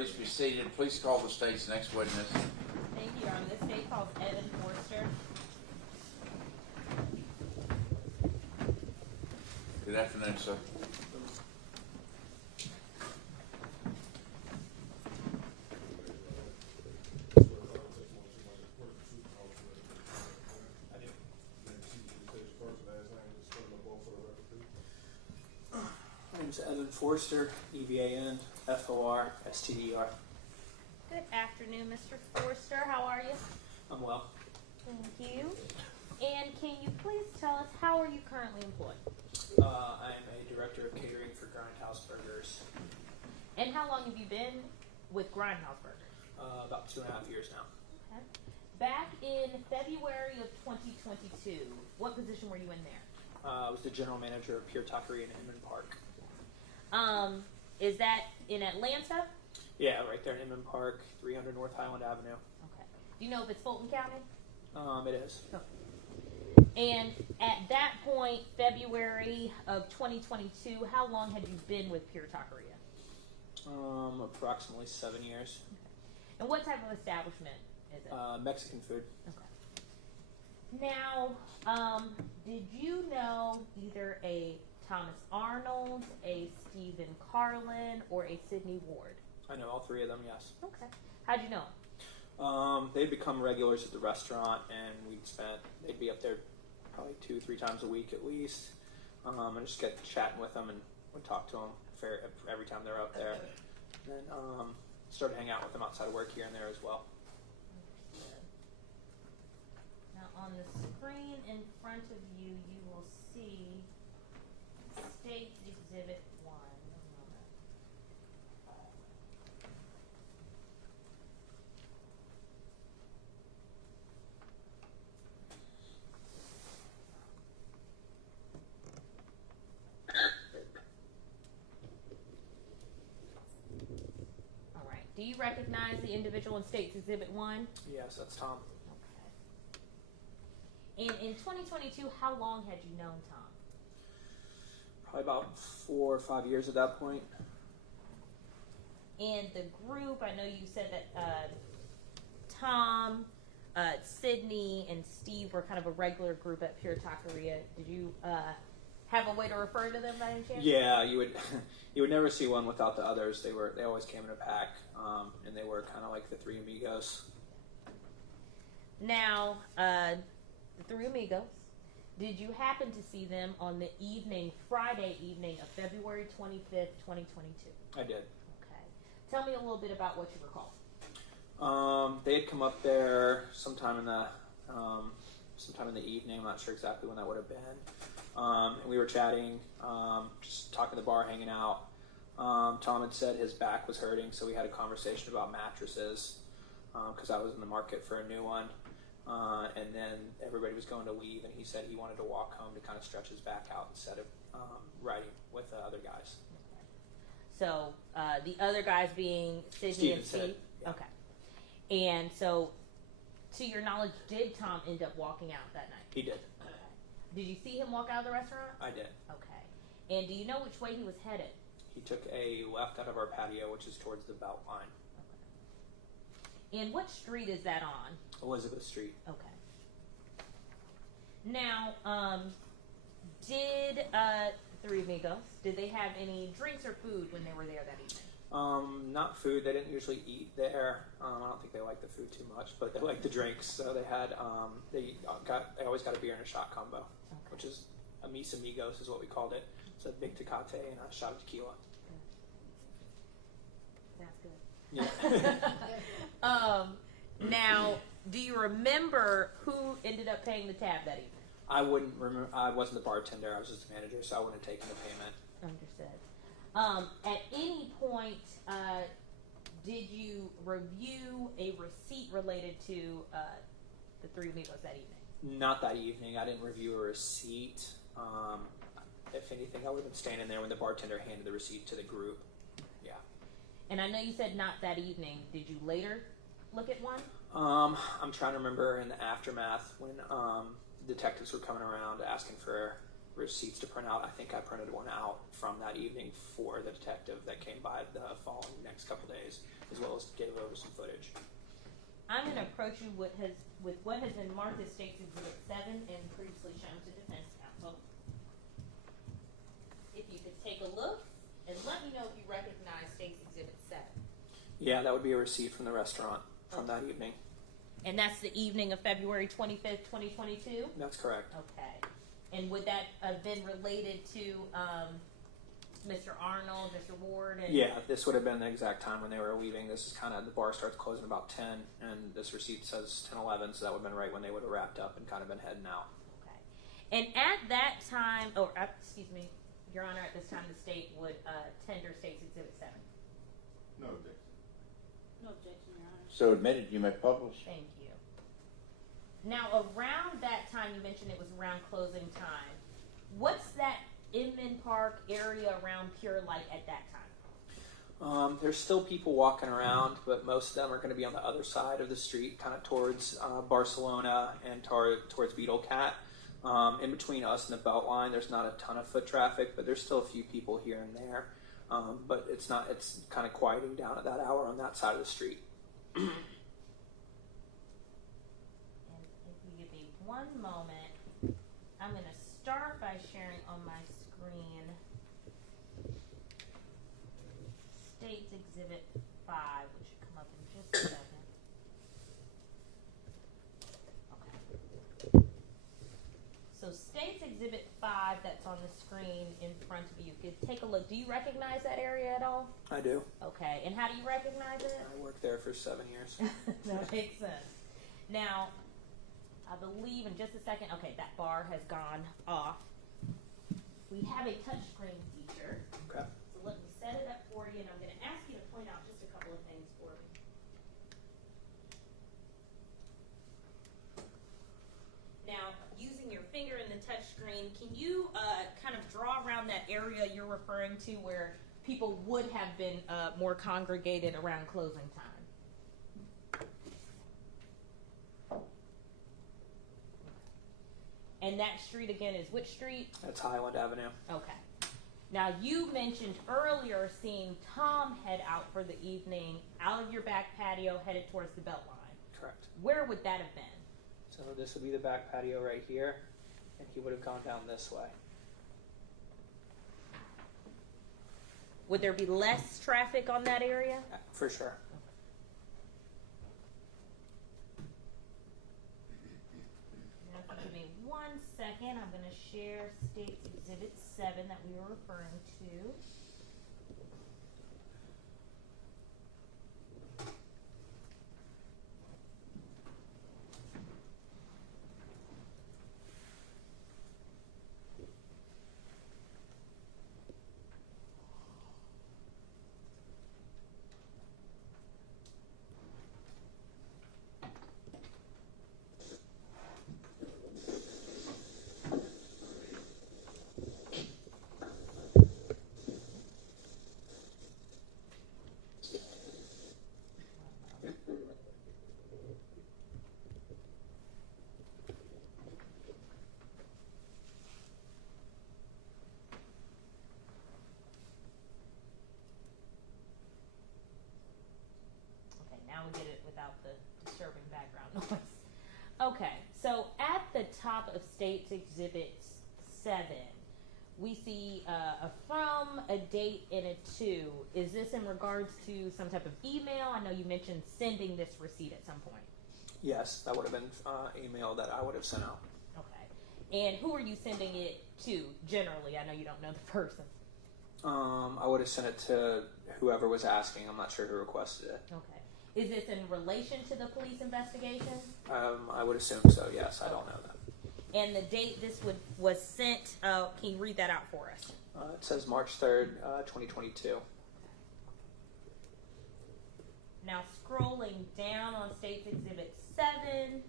please be seated. Please call the state's next witness. Thank you, Your Honor. This state calls Evan Forster. Good afternoon, sir. My name is Evan Forster, EVANFORSTER. Good afternoon, Mr. Forster. How are you? I'm well. Thank you. And can you please tell us, how are you currently employed? I'm a director of catering for Grindhouse Burgers. And how long have you been with Grindhouse Burgers? About 2.5 years now. Okay. Back in February of 2022, what position were you in there? I was the general manager of Pure Taqueria in Inman Park. Is that in Atlanta? Yeah, right there in Inman Park, 300 North Highland Avenue. Okay. Do you know if it's Fulton County? It is. And at that point, February of 2022, how long had you been with Pure Taqueria? Approximately 7 years. And what type of establishment is it? Mexican food. Okay. Now, did you know either a Thomas Arnold, a Stephen Carlin, or a Sidney Ward? I know all three of them, yes. Okay. How'd you know 'em? They'd become regulars at the restaurant, and they'd be up there probably 2-3 times a week at least. And just get chatting with them and would talk to them every time they're up there. And then started hanging out with them outside of work here and there as well. Now, on the screen in front of you, you will see State Exhibit 1. One moment. All right. Do you recognize the individual in State's Exhibit 1? Yes, that's Tom. Okay. And in 2022, how long had you known Tom? Probably about 4 or 5 years at that point. And the group, I know you said that Tom, Sydney, and Steve were kind of a regular group at Pure Taqueria. Did you have a way to refer to them by any chance? Yeah, you would never see one without the others. They always came in a pack, and they were kind of like the Three Amigos. Now, the Three Amigos, did you happen to see them on the Friday evening of February 25th, 2022? I did. Okay. Tell me a little bit about what you recall. They had come up there sometime in the evening. I'm not sure exactly when that would have been. And we were chatting, just talking at the bar, hanging out. Tom had said his back was hurting, so we had a conversation about mattresses because I was in the market for a new one. And then everybody was going to leave, and he said he wanted to walk home to kind of stretch his back out instead of riding with the other guys. Okay. So the other guys being Sydney and Steve? Yeah. Okay. And so, to your knowledge, did Tom end up walking out that night? He did. Okay. Did you see him walk out of the restaurant? I did. Okay. And do you know which way he was headed? He took a left out of our patio, which is towards the Beltline. Okay. And what street is that on? Elizabeth Street. Okay. Now, did Three Amigos, did they have any drinks or food when they were there that evening? Not food. They didn't usually eat there. I don't think they liked the food too much, but they liked the drinks. So they had they always got a beer and a shot combo, Okay. which is a Mis Amigos is what we called it. It's a big Tecate and a shot of tequila. That's good. Yeah. Now, do you remember who ended up paying the tab that evening? I wouldn't remember. I wasn't the bartender. I was just the manager, so I wouldn't have taken the payment. Understood. At any point, did you review a receipt related to the Three Amigos that evening? Not that evening. I didn't review a receipt. If anything, I would have been standing there when the bartender handed the receipt to the group. Yeah. And I know you said not that evening. Did you later look at one? I'm trying to remember in the aftermath when detectives were coming around asking for receipts to print out. I think I printed one out from that evening for the detective that came by the following next couple days, as well as gave over some footage. I'm going to approach you with what has been marked as State's Exhibit 7 and previously shown to defense counsel. If you could take a look and let me know if you recognize State's Exhibit 7. Yeah, that would be a receipt from the restaurant from that evening. And that's the evening of February 25th, 2022? That's correct. Okay. And would that have been related to Mr. Arnold, Mr. Ward? And Yeah, this would have been the exact time when they were leaving. This is kind of, the bar starts closing about 10, and this receipt says 10:11, so that would have been right when they would have wrapped up and kind of been heading out. Okay. And at that time, excuse me, Your Honor, at this time the state would tender State's Exhibit 7. No objection. No objection, Your Honor. So admitted, you may publish. Thank you. Now, around that time, you mentioned it was around closing time. What's that Inman Park area around Pure like at that time? There's still people walking around, but most of them are going to be on the other side of the street, kind of towards Barcelona and towards Beetlecat. In between us and the Beltline, there's not a ton of foot traffic, but there's still a few people here and there. But it's kind of quieting down at that hour on that side of the street. And if you give me one moment, I'm going to start by sharing on my screen State's Exhibit 5, which should come up in just a second. Okay. So State's Exhibit 5 that's on the screen in front of you, could take a look. Do you recognize that area at all? I do. Okay. And how do you recognize it? I worked there for 7 years. That makes sense. Now, I believe in just a second, okay, that bar has gone off. We have a touchscreen feature. Okay. So let me set it up for you, and I'm going to ask you to point out just a couple of things for me. Now, using your finger in the touchscreen, can you kind of draw around that area you're referring to where people would have been more congregated around closing time? And that street again is which street? That's Highland Avenue. Okay. Now you mentioned earlier seeing Tom head out for the evening out of your back patio headed towards the Beltline. Correct. Where would that have been? So this would be the back patio right here, and he would have gone down this way. Would there be less traffic on that area? For sure. Now, if you give me 1 second, I'm going to share State's Exhibit 7 that we were referring to. Now we get it without the disturbing background noise. Okay, so at the top of State's Exhibit 7, we see a from, a date, and a to. Is this in regards to some type of email? I know you mentioned sending this receipt at some point. Yes, that would have been email that I would have sent out. Okay. And who are you sending it to generally? I know you don't know the person. I would have sent it to whoever was asking. I'm not sure who requested it. Okay. Is this in relation to the police investigation? I would assume so, yes. I don't know that. And the date this was sent, can you read that out for us? It says March 3rd, 2022. Now scrolling down on State's Exhibit 7,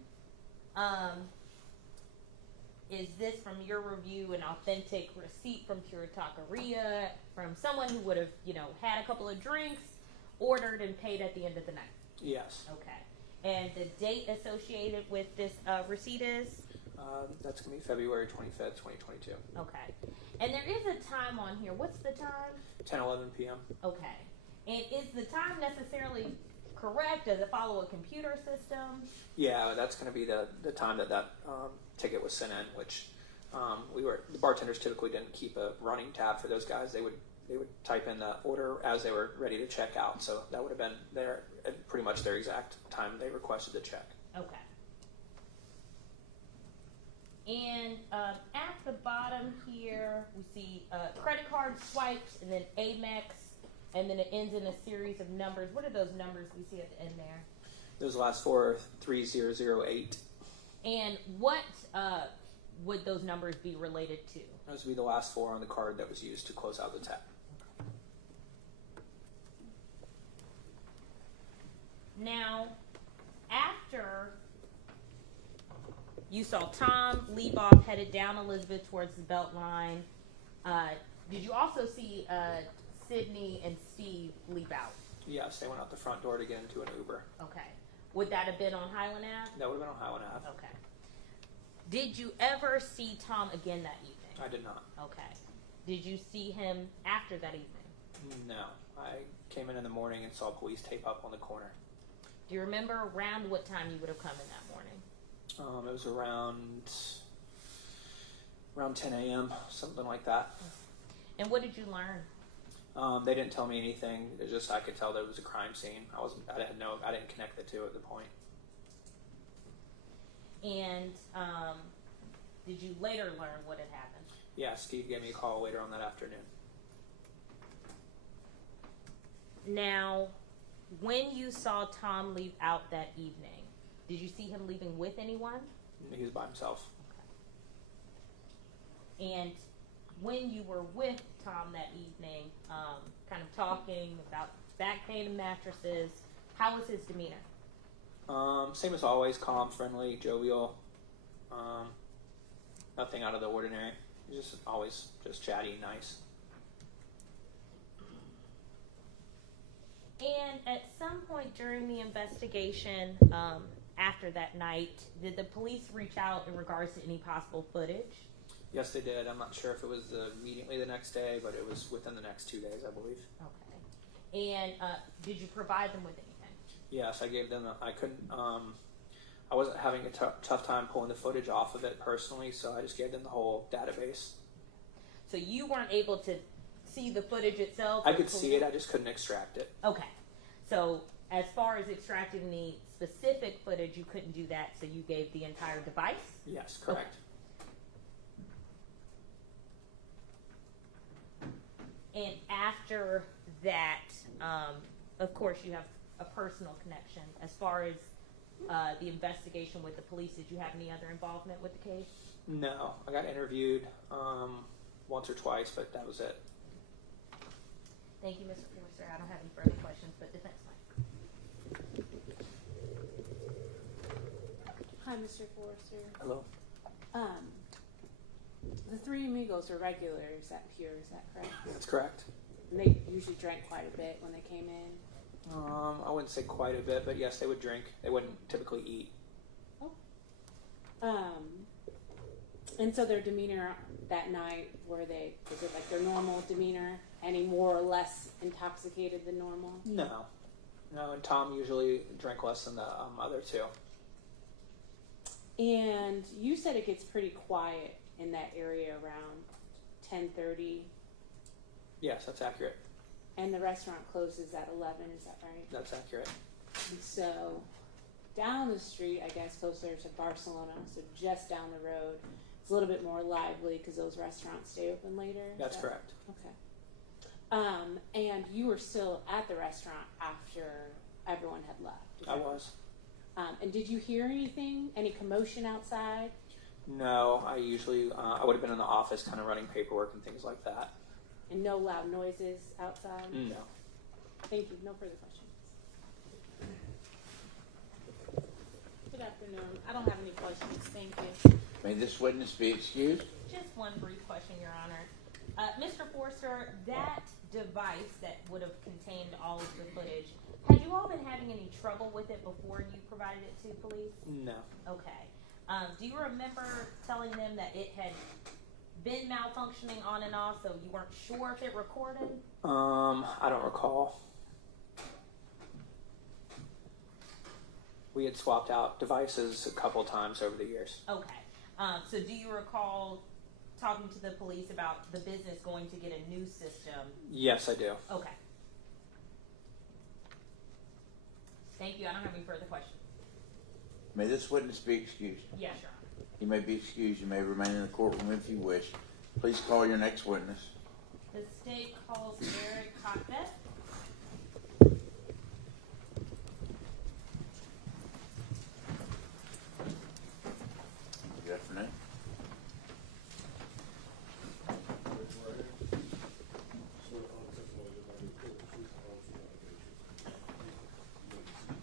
is this from your review an authentic receipt from Pure Taqueria, from someone who would have, had a couple of drinks, ordered and paid at the end of the night? Yes. Okay. And the date associated with this receipt is? That's going to be February 25th, 2022. Okay. And there is a time on here. What's the time? 10:11 p.m. Okay. And is the time necessarily correct? Does it follow a computer system? Yeah, that's going to be the time that ticket was sent in, which the bartenders typically didn't keep a running tab for those guys. They would type in the order as they were ready to check out. So that would have been pretty much their exact time they requested the check. Okay. And at the bottom here, we see credit card swipes and then Amex, and then it ends in a series of numbers. What are those numbers we see at the end there? Those last four are 3008. And what would those numbers be related to? Those would be the last four on the card that was used to close out the tab. Now, after you saw Tom leave off, headed down Elizabeth towards the Beltline, did you also see Sydney and Steve leave out? Yes, they went out the front door to get into an Uber. Okay. Would that have been on Highland Ave? That would have been on Highland Ave. Okay. Did you ever see Tom again that evening? I did not. Okay. Did you see him after that evening? No. I came in the morning and saw police tape up on the corner. Do you remember around what time you would have come in that morning? It was around 10 a.m., something like that. And what did you learn? They didn't tell me anything. It just I could tell that it was a crime scene. I didn't connect the two at the point. And did you later learn what had happened? Yeah, Steve gave me a call later on that afternoon. Now, when you saw Tom leave out that evening, did you see him leaving with anyone? He was by himself. Okay. And when you were with Tom that evening, kind of talking about back pain and mattresses, how was his demeanor? Same as always, calm, friendly, jovial. Nothing out of the ordinary. He's just always just chatty, nice. And at some point during the investigation, after that night, did the police reach out in regards to any possible footage? Yes, they did. I'm not sure if it was immediately the next day, but it was within the next 2 days, I believe. Okay. And did you provide them with anything? Yes, I gave them. I couldn't. I wasn't having a tough time pulling the footage off of it personally, so I just gave them the whole database. So you weren't able to see the footage itself? I could see it. I just couldn't extract it. Okay. So as far as extracting the specific footage, you couldn't do that, so you gave the entire device? Yes, correct. Okay. And after that, of course, you have a personal connection. As far as the investigation with the police, did you have any other involvement with the case? No, I got interviewed once or twice, but that was it. Thank you, Mr. Forster. I don't have any further questions, but defense line. Hi, Mr. Forrester. Hello. The three amigos are regulars at Pure, is that correct? That's correct. And they usually drank quite a bit when they came in. I wouldn't say quite a bit, but yes, they would drink. They wouldn't typically eat. And so their demeanor that night, was it like their normal demeanor? Any more or less intoxicated than normal? No, and Tom usually drank less than the other two. And you said it gets pretty quiet in that area around 10:30. Yes, that's accurate. And the restaurant closes at 11, is that right? That's accurate. And so down the street, I guess closer to Barcelona, so just down the road, it's a little bit more lively because those restaurants stay open later. That's correct. Okay. And you were still at the restaurant after everyone had left? I was. And did you hear anything? Any commotion outside? No, I usually I would have been in the office kind of running paperwork and things like that. And no loud noises outside? No. Thank you. No further questions. Good afternoon. I don't have any questions. Thank you. May this witness be excused? Just one brief question, Your Honor. Mr. Forster, that device that would have contained all of the footage, had you all been having any trouble with it before you provided it to police? No. Okay. Do you remember telling them that it had been malfunctioning on and off, so you weren't sure if it recorded? I don't recall. We had swapped out devices a couple times over the years. Okay. So do you recall talking to the police about the business going to get a new system? Yes, I do. Okay. Thank you. I don't have any further questions. May this witness be excused? Yes, Your Honor. You may be excused. You may remain in the courtroom if you wish. Please call your next witness. The state calls Eric Hotbed. Good afternoon. Raise your right hand. Swear upon the testimony you're about to give the truth and all the truth and allegations.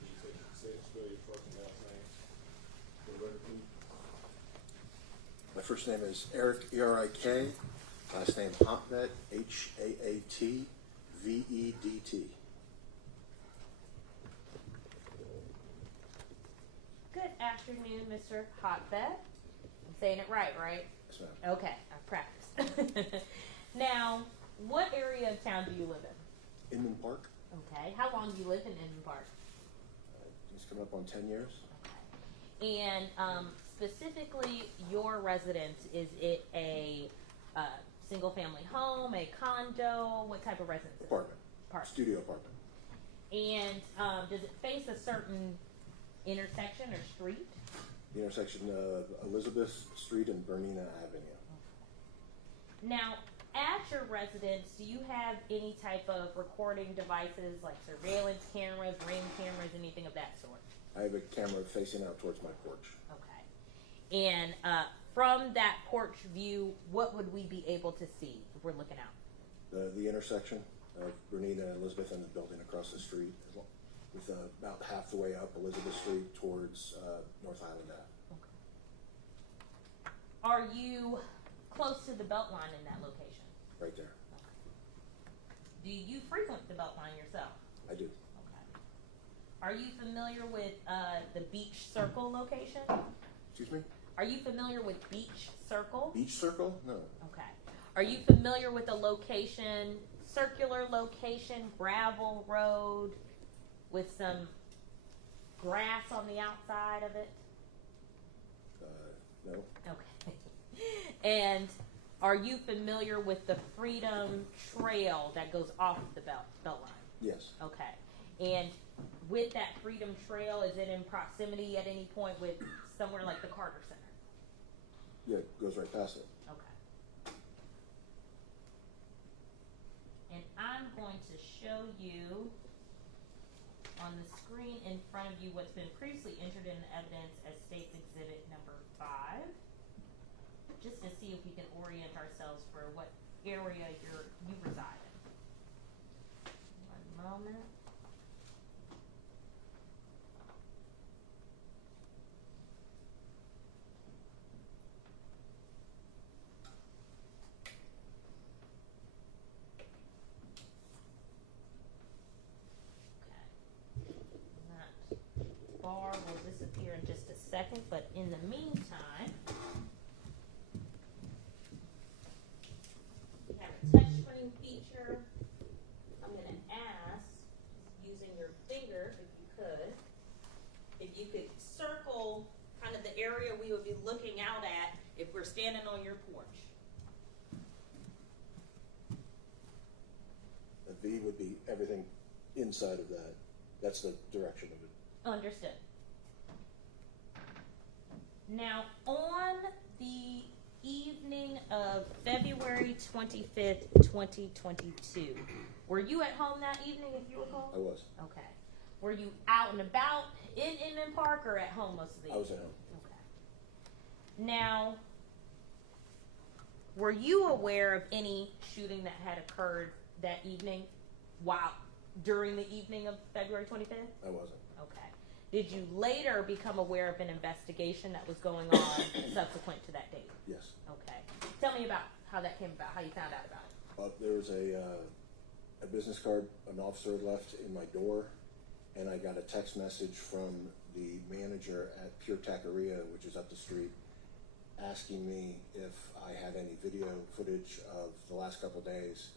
You may say, spell your first and last name. For the record, please. My first name is Eric, E-R-I-K. Last name Haatvedt, H-A-A-T-V-E-D-T. Good afternoon, Mr. Hotbed. I'm saying it right? Yes, ma'am. Okay, I practiced. Now, what area of town do you live in? Inman Park. Okay. How long do you live in Inman Park? It's coming up on 10 years. Okay. And specifically, your residence, is it a single-family home, a condo? What type of residence is it? Apartment. Apartment. Studio apartment. And does it face a certain intersection or street? The intersection of Elizabeth Street and Bernina Avenue. Now, at your residence, do you have any type of recording devices like surveillance cameras, ring cameras, anything of that sort? I have a camera facing out towards my porch. Okay. And from that porch view, what would we be able to see if we're looking out? The intersection of Bernina and Elizabeth and the building across the street, with about half the way up Elizabeth Street towards North Island Ave. Okay. Are you close to the Beltline in that location? Right there. Okay. Do you frequent the Beltline yourself? I do. Okay. Are you familiar with the Beach Circle location? Excuse me? Are you familiar with Beach Circle? Beach Circle? No. Okay. Are you familiar with the location, circular location, gravel road with some grass on the outside of it? No. Okay. And are you familiar with the Freedom Trail that goes off of the Beltline? Yes. Okay. And with that Freedom Trail, is it in proximity at any point with somewhere like the Carter Center? Yeah, it goes right past it. Okay. And I'm going to show you on the screen in front of you what's been previously entered in evidence as State's Exhibit number 5, just to see if we can orient ourselves for what area you reside in. One moment. Bar will disappear in just a second, but in the meantime, we have a touchscreen feature. I'm going to ask, using your finger, if you could circle kind of the area we would be looking out at if we're standing on your porch. The V would be everything inside of that. That's the direction of it. Understood. Now, on the evening of February 25th, 2022, were you at home that evening, if you recall? I was. Okay. Were you out and about in Inman Park or at home most of the evening? I was at home. Okay. Now, were you aware of any shooting that had occurred that evening during the evening of February 25th? I wasn't. Okay. Did you later become aware of an investigation that was going on subsequent to that date? Yes. Okay. Tell me about how that came about, how you found out about it. There was a business card an officer had left in my door, and I got a text message from the manager at Pure Taqueria, which is up the street, asking me if I had any video footage of the last couple days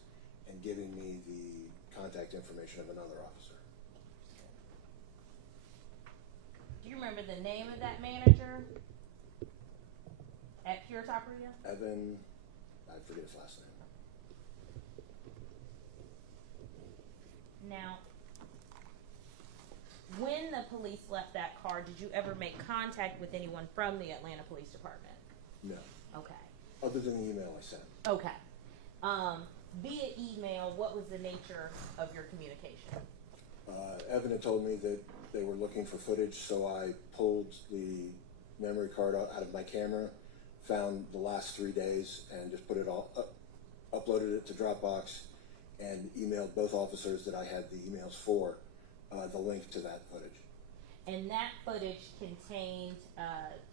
and giving me the contact information of another officer. Do you remember the name of that manager at Pure Taqueria? Evan, I forget his last name. Now, when the police left that car, did you ever make contact with anyone from the Atlanta Police Department? No, Okay. other than the email I sent. Okay. Via email, what was the nature of your communication? Evan had told me that they were looking for footage, so I pulled the memory card out of my camera, found the last 3 days, and just put it all uploaded it to Dropbox, and emailed both officers that I had the emails for the link to that footage. And that footage contained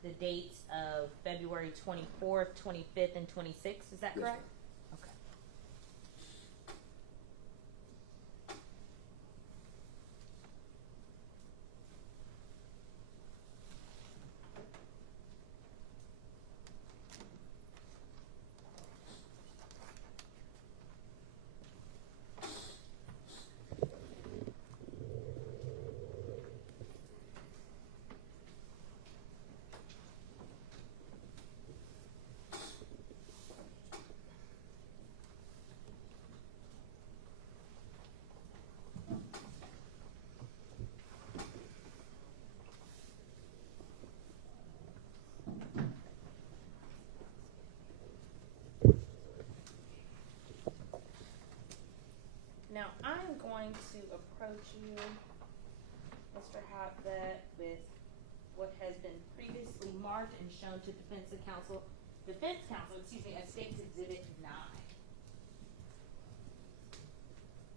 the dates of February 24th, 25th, and 26th. Is that Yes, correct? ma'am. Okay. Now, I'm going to approach you, Mr. Hotvet, with what has been previously marked and shown to defense counsel, as State's Exhibit 9.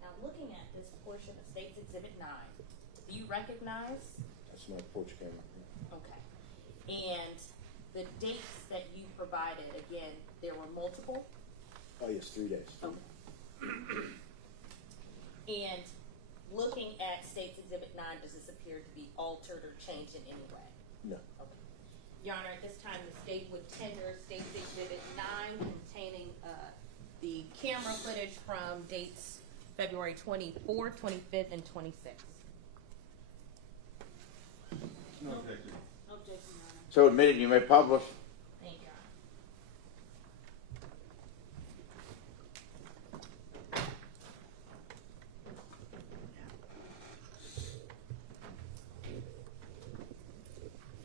Now, looking at this portion of State's Exhibit 9, do you recognize? That's my porch camera. Okay. And the dates that you provided, again, there were multiple? Oh yes, 3 days. Okay. And looking at State's Exhibit 9, does this appear to be altered or changed in any way? No. Okay. Your Honor, at this time, the state would tender State's Exhibit 9 containing the camera footage from dates February 24th, 25th, and 26th. No objection. Objection, Your Honor. So admitted, you may publish. Thank you, Your Honor.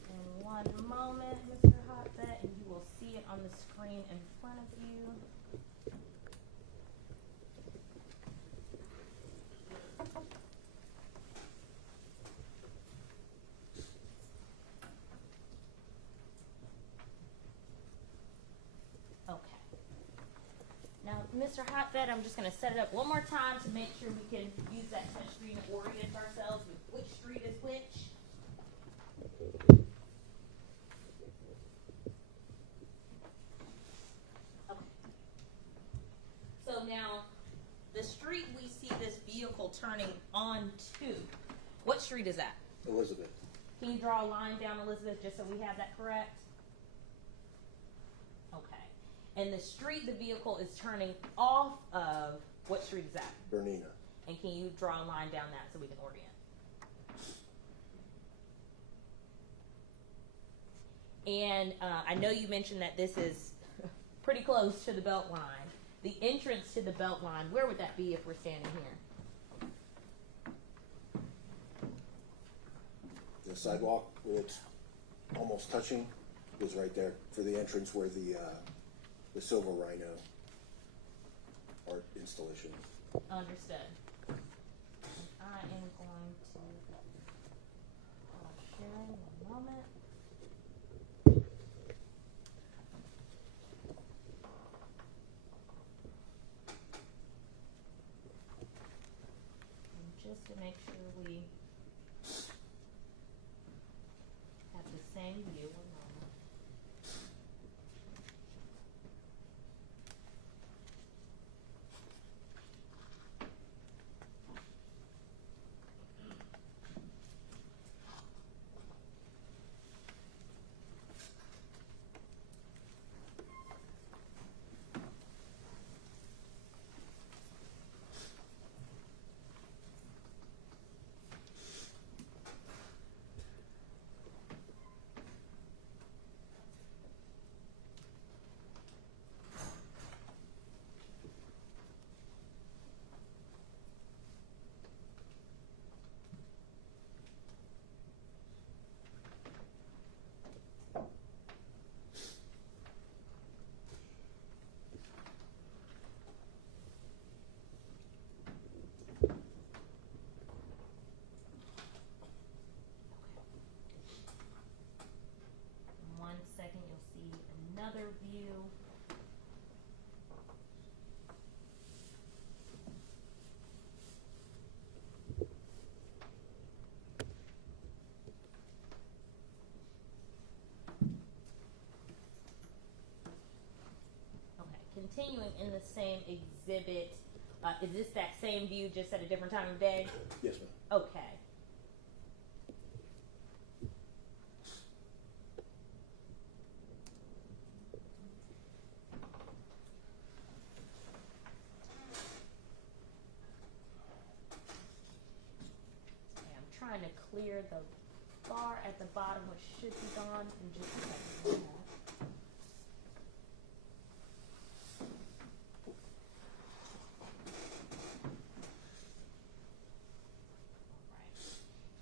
In one moment, Mr. Hotvet, and you will see it on the screen in front of you. Okay. Now, Mr. Hotvet, I'm just going to set it up one more time to make sure we can use that touch screen to orient ourselves with which street is which. Okay. So now, the street we see this vehicle turning onto, what street is that? Elizabeth. Can you draw a line down, Elizabeth, just so we have that correct? Okay. And the street the vehicle is turning off of, what street is that? Bernina. And can you draw a line down that so we can orient? And I know you mentioned that this is pretty close to the Beltline. The entrance to the Beltline, where would that be if we're standing here? The sidewalk where it's almost touching was right there for the entrance where the Silver Rhino art installation. Understood. And I am going to sharing one moment. And just to make sure we have the same view, one moment. continuing in the same exhibit, is this that same view just at a different time of day? Yes, ma'am. Okay. Okay, I'm trying to clear the bar at the bottom, which should be gone in just a second.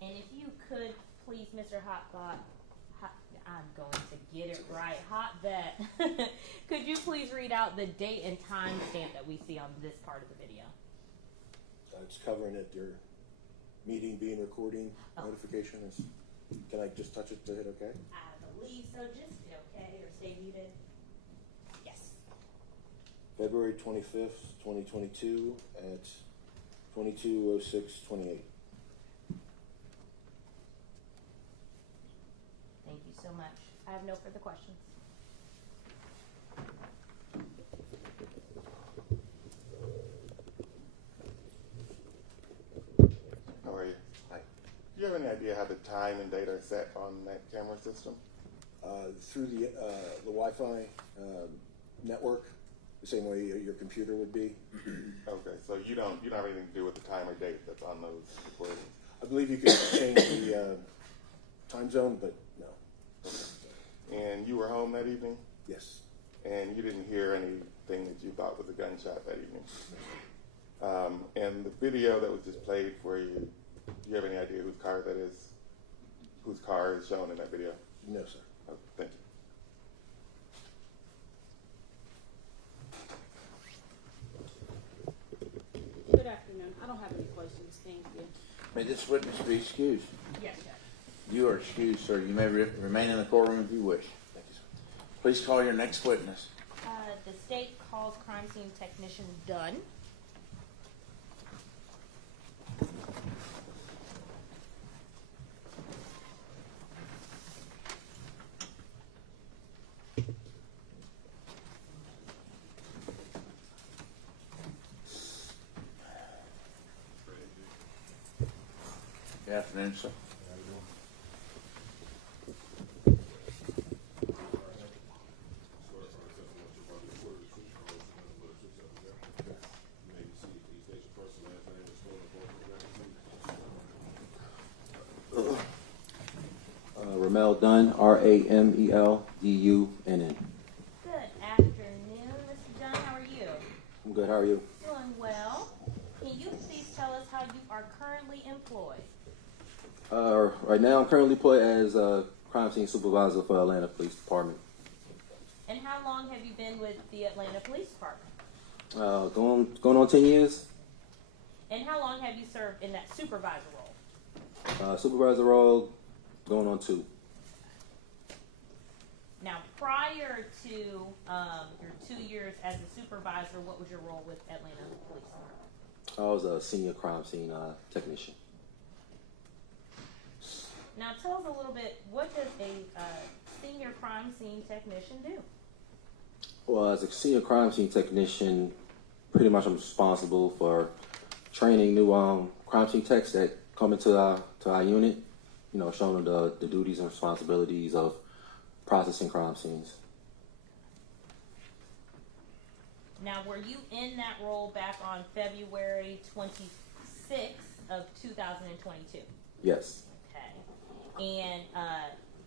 And if you could, please, Mr. I'm going to get it right, Hotvet, could you please read out the date and time stamp that we see on this part of the video? It's covering it, your meeting being recording notification is, can I just touch it to hit okay? I believe so. Just hit okay or stay muted. Yes. February 25th, 2022 at 22:06:28. Thank you so much. I have no further questions. How are you? Hi. Do you have any idea how the time and date are set on that camera system? Through the Wi-Fi network, the same way your computer would be. Okay, so you don't have anything to do with the time or date that's on those recordings. I believe you could change the time zone, but no. And you were home that evening, Yes. and you didn't hear anything that you thought was a gunshot that evening. And the video that was just played for you, do you have any idea whose car that is? Whose car is shown in that video? No, sir. Oh, thank you. Good afternoon. I don't have any questions. Thank you. May this witness be excused? Yes, Judge. You are excused, sir. You may remain in the courtroom if you wish. Thank you, sir. Please call your next witness. The state calls crime scene technician Dunn. Good afternoon, sir. Ramel Dunn, RAMELDUNN. Good afternoon, Mr. Dunn. How are you? I'm good. How are you? Doing well. Can you please tell us how you are currently employed? Right now, I'm currently employed as a crime scene supervisor for Atlanta Police Department. And how long have you been with the Atlanta Police Department? Going on 10 years. And how long have you served in that supervisor role? Supervisor role, going on 2. Now, prior to your 2 years as a supervisor, what was your role with Atlanta Police Department? I was a senior crime scene technician. Now, tell us a little bit, what does a senior crime scene technician do? Well, as a senior crime scene technician, pretty much I'm responsible for training new crime scene techs that come into our unit, you know, showing them the duties and responsibilities of processing crime scenes. Now, were you in that role back on February 26th of 2022? Yes. Okay. And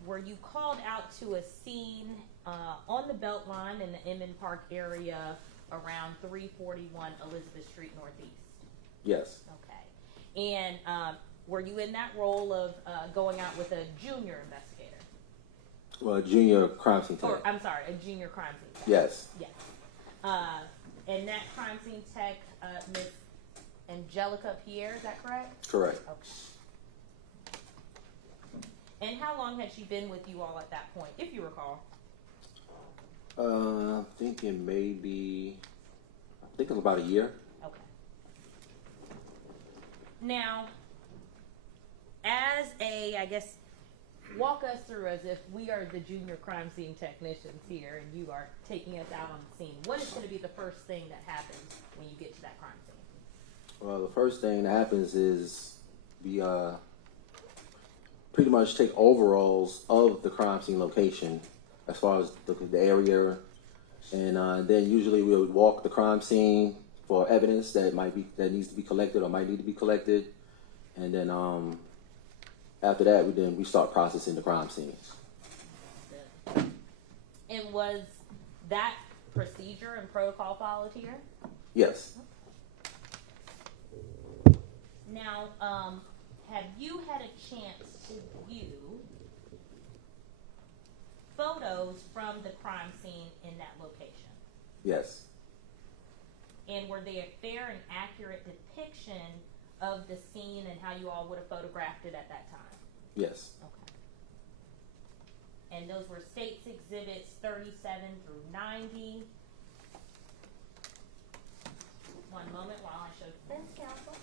were you called out to a scene on the Beltline in the Emmon Park area around 341 Elizabeth Street Northeast? Yes. Okay. And were you in that role of going out with a junior investigator? Well, a junior crime scene tech. Or, I'm sorry, a junior crime scene tech? Yes. Yes. And that crime scene tech, Miss Angelica Pierre, is that correct? Correct. Okay. And how long had she been with you all at that point, if you recall? I'm thinking about a year. Okay. Now, as a, I guess, walk us through as if we are the junior crime scene technicians here and you are taking us out on the scene. What is going to be the first thing that happens when you get to that crime scene? Well, the first thing that happens is we pretty much take overalls of the crime scene location as far as the area, and then usually we would walk the crime scene for evidence that needs to be collected or might need to be collected, and then after that we start processing the crime scene. And was that procedure and protocol followed here? Yes. Now, have you had a chance to view photos from the crime scene in that location? Yes. And were they a fair and accurate depiction of the scene and how you all would have photographed it at that time? Yes. Okay. And those were States Exhibits 37 through 90. One moment while I show defense counsel.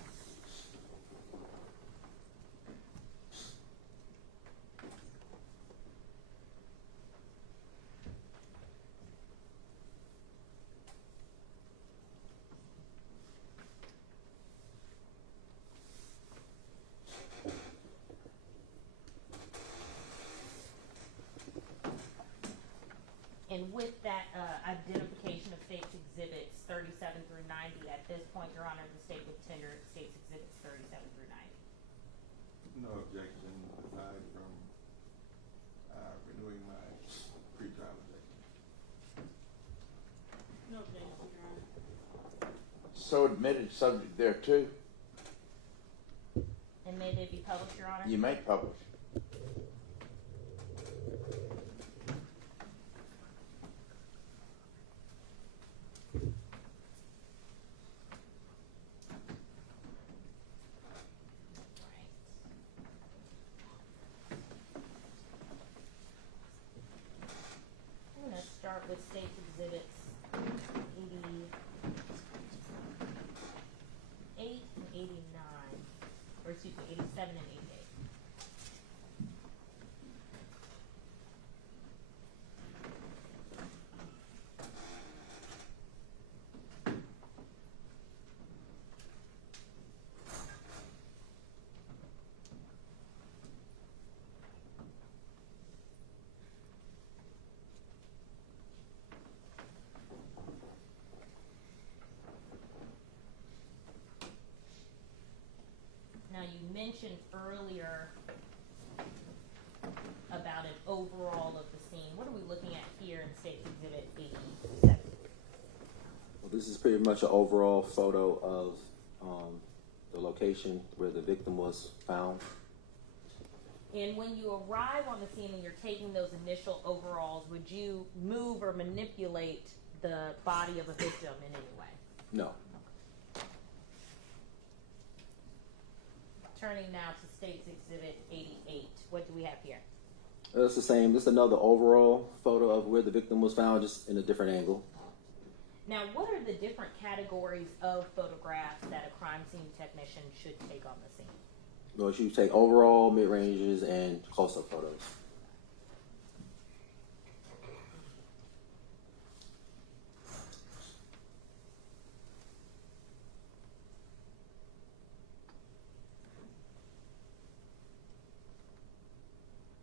And with that identification of States Exhibits 37 through 90, at this point, Your Honor, the state would tender States Exhibits 37 through 90. No objection aside from renewing my pre-trial objection. No objection, Your Honor. So admitted subject there too. And may they be published, Your Honor? You may publish. I'm going to start with States Exhibits 88 and 89, or excuse me, 87 and 88. Now, you mentioned earlier about an overall of the scene. What are we looking at here in States Exhibit 87? Well, this is pretty much an overall photo of the location where the victim was found. And when you arrive on the scene and you're taking those initial overalls, would you move or manipulate the body of a victim in any way? No. Turning now to States Exhibit 88. What do we have here? It's the same. It's another overall photo of where the victim was found, just in a different angle. Now, what are the different categories of photographs that a crime scene technician should take on the scene? Well, you take overall, mid-ranges, and close-up photos.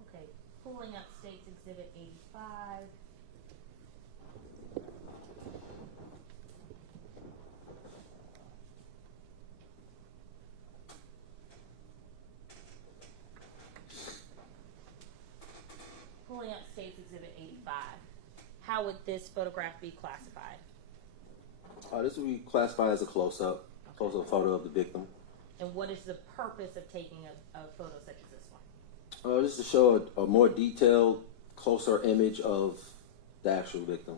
Okay, pulling up States Exhibit 85. Pulling up States Exhibit 85. How would this photograph be classified? This would be classified as a close-up photo of the victim. And what is the purpose of taking a photo such as this one? Just to show a more detailed, closer image of the actual victim.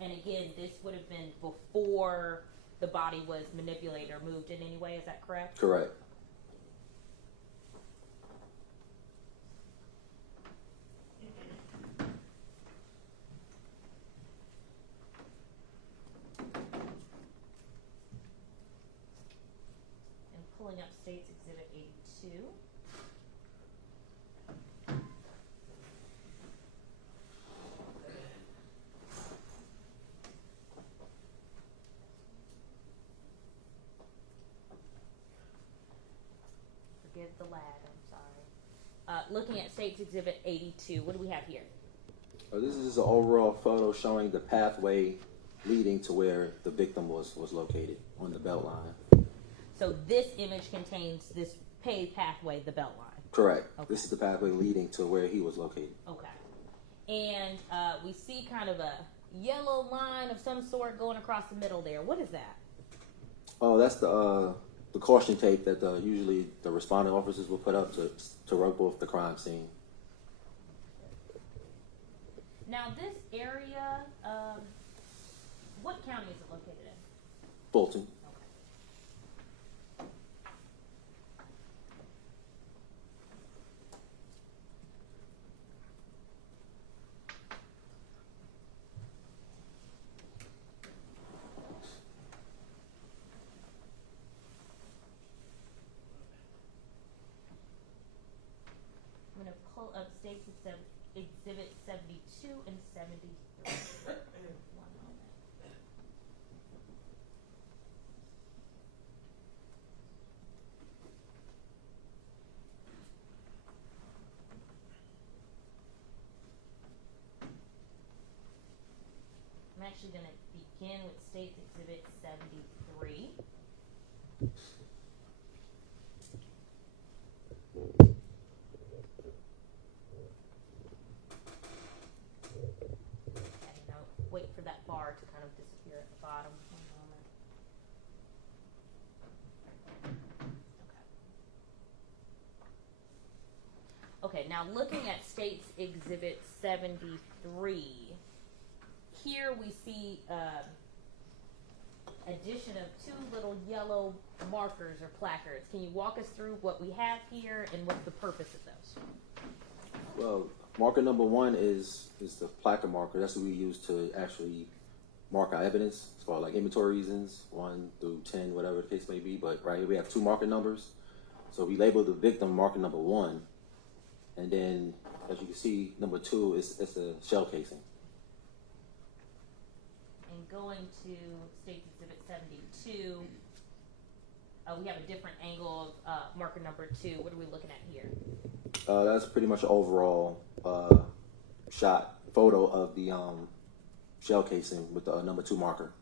And again, this would have been before the body was manipulated or moved in any way, is that correct? Correct. And pulling up States Exhibit 82. forgive the lag. I'm sorry. Looking at State's Exhibit 82, what do we have here? This is an overall photo showing the pathway leading to where the victim was located on the Beltline. So this image contains this paved pathway, the Beltline. Correct. Okay. This is the pathway leading to where he was located. Okay. And we see kind of a yellow line of some sort going across the middle there. What is that? Oh, that's the caution tape that usually the responding officers will put up to rope off the crime scene. Now this area, what county is it located in? Fulton. I'm going to pull up State's Exhibit 72 and 73. One moment. I'm actually going to begin with State's Exhibit 73. And I'll wait for that bar to kind of disappear at the bottom. One moment. Okay, now looking at State's Exhibit 73, here we see addition of two little yellow markers or placards. Can you walk us through what we have here and what's the purpose of those? Well, marker number 1 is the placard marker. That's what we use to actually mark our evidence as far as like inventory reasons, 1 through 10, whatever the case may be. But right here we have 2 marker numbers. So we label the victim marker number 1. And then, as you can see, number 2 is a shell casing. And going to State's Exhibit 72, we have a different angle of marker number 2. What are we looking at here? That's pretty much an overall shot photo of the shell casing with the number 2 marker.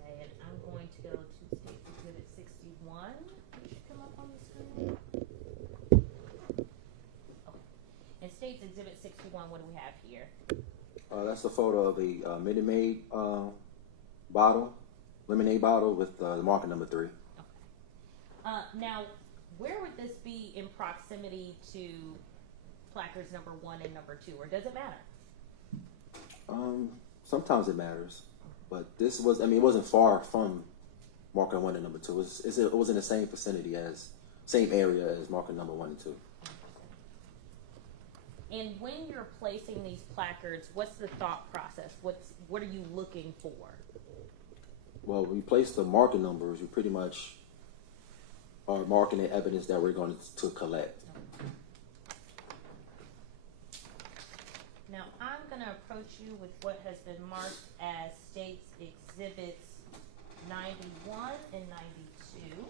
Okay, and I'm going to go to State's Exhibit 61, which should come up on the screen. Okay. In State's Exhibit 61, what do we have here? That's a photo of a Minute Maid bottle, lemonade bottle with the marker number 3. Okay. Now, where would this be in proximity to placards number 1 and number 2, or does it matter? Sometimes it matters, but this was, I mean, it wasn't far from marker 1 and number 2. It was in the same vicinity same area as marker number 1 and 2. And when you're placing these placards, what's the thought process? What are you looking for? Well, when we place the marker numbers, we pretty much are marking the evidence that we're going to collect. Now, I'm going to approach you with what has been marked as State's Exhibits 91 and 92.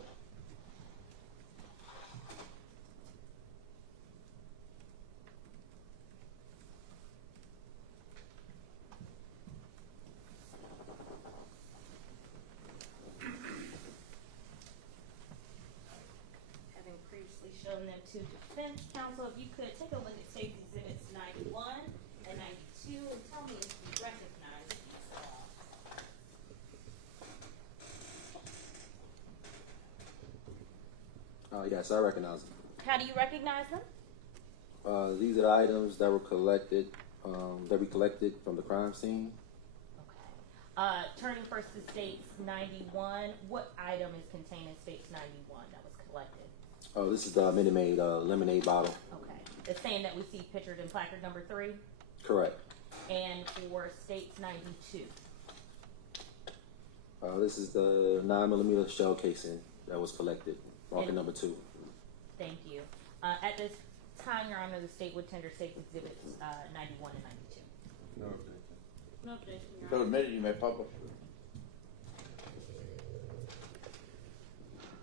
Having previously shown them to defense counsel, if you could take a look at State's Exhibits 91 and 92 and tell me if you recognize these at all. Yes, I recognize them. How do you recognize them? These are the items that were collected, that we collected from the crime scene. Okay. Turning first to State's 91, what item is contained in State's 91 that was collected? Oh, this is the Minute Maid lemonade bottle. Okay. It's saying that we see pictured in placard number 3? Correct. And for State's 92? This is the 9mm shell casing that was collected, marker And- number 2. Thank you. At this time, Your Honor, the state would tender State Exhibits 91 and 92. No objection. No objection, Your So admitted, you may publish.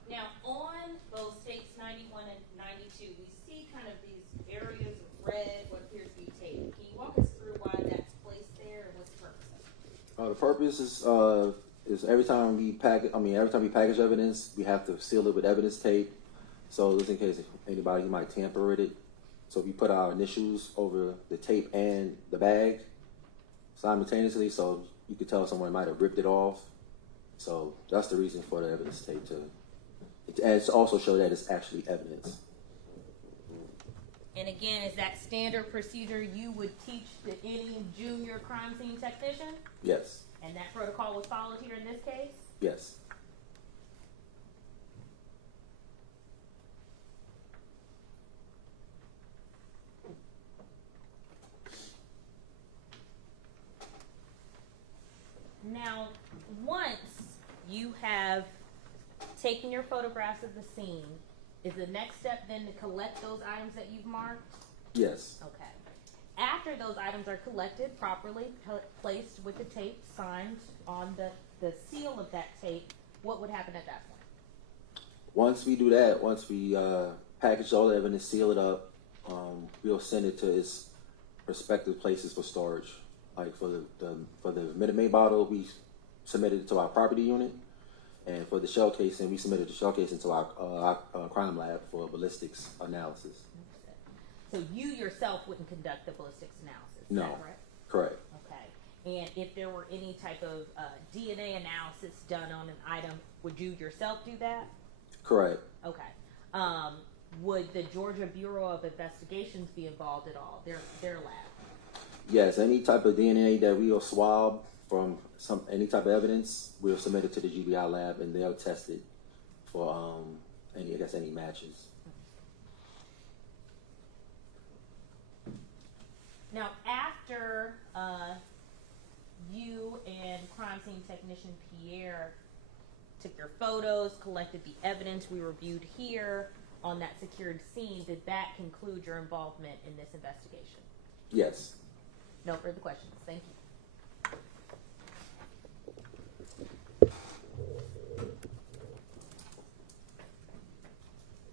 Now, on both states 91 and 92, we see kind of these areas of red, what appears to be tape. Can you walk us through why that's placed there and what's the purpose of it? The purpose is every time we package evidence, we have to seal it with evidence tape. So just in case anybody might tamper with it. So we put our initials over the tape and the bag simultaneously, so you could tell someone might have ripped it off. So that's the reason for the evidence tape and to also show that it's actually evidence. And again, is that standard procedure you would teach to any junior crime scene technician? Yes. And that protocol was followed here in this case? Yes. Now, once you have taken your photographs of the scene, is the next step then to collect those items that you've marked? Yes. Okay. After those items are collected, properly placed with the tape, signed on the seal of that tape, what would happen at that point? Once we do that, once we package all the evidence, seal it up, we'll send it to its respective places for storage. Like for the Minute Maid bottle, we submitted it to our property unit, and for the shell casing, we submitted the shell casing to our crime lab for ballistics analysis. So you yourself wouldn't conduct the ballistics analysis, is No. that correct? Correct. Okay. And if there were any type of DNA analysis done on an item, would you yourself do that? Correct. Okay. Would the Georgia Bureau of Investigations be involved at all? Their lab? Yes. Any type of DNA that we will swab from any type of evidence, we'll submit it to the GBI lab, and they'll test it for any matches. Now, after you and crime scene technician Pierre took your photos, collected the evidence we reviewed here on that secured scene, did that conclude your involvement in this investigation? Yes. No further questions. Thank you.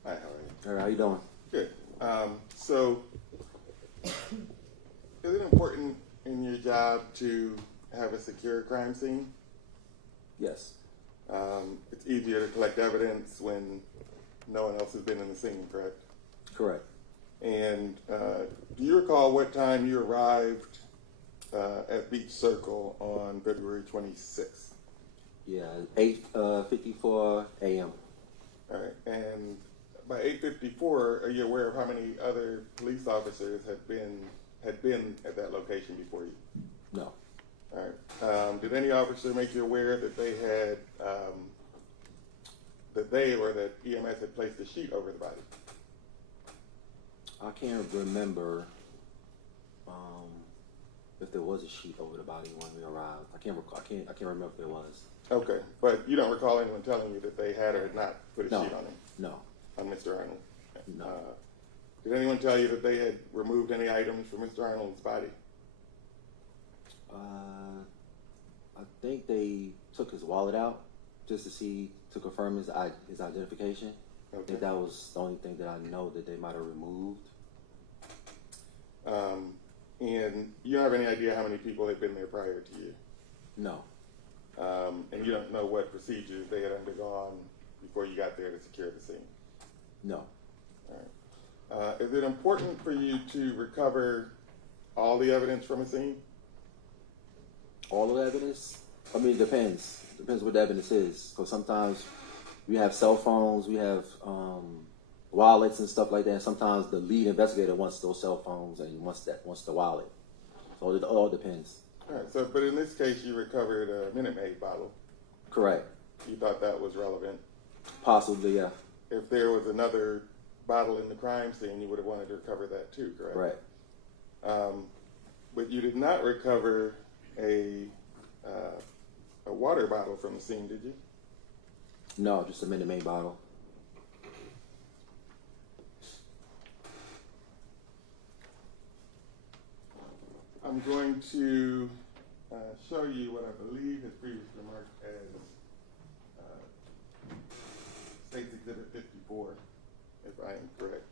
Hi, how are you? All right. How you doing? Good. So, is it important in your job to have a secure crime scene? Yes. It's easier to collect evidence when no one else has been in the scene, correct? Correct. And do you recall what time you arrived at Beach Circle on February 26th? Yeah. 8:54 a.m. All right. And by 8:54, are you aware of how many other police officers had been at that location before you? No. All right. Did any officer make you aware that they had that EMS had placed a sheet over the body? I can't remember if there was a sheet over the body when we arrived. I can't remember if there was. Okay, but you don't recall anyone telling you that they had or had not put a No. sheet on him? No. On Mr. Arnold? No. Did anyone tell you that they had removed any items from Mr. Arnold's body? I think they took his wallet out just to confirm his identification. I Okay. think that was the only thing that I know that they might have removed. And you don't have any idea how many people had been there prior to you? No. And you don't know what procedures they had undergone before you got there to secure the scene? No. All right. Is it important for you to recover all the evidence from a scene? All of the evidence? I mean, it depends. Depends what the evidence is. Because sometimes we have cell phones, we have wallets and stuff like that. And sometimes the lead investigator wants those cell phones and wants the wallet. So it all depends. All right. So, but in this case, you recovered a Minute Maid bottle. Correct. You thought that was relevant. Possibly, yeah. If there was another bottle in the crime scene, you would have wanted to recover that too, correct? Right. But you did not recover a a water bottle from the scene, did you? No, just a Minute Maid bottle. I'm going to show you what I believe is previously marked as State's Exhibit 54, if I am correct.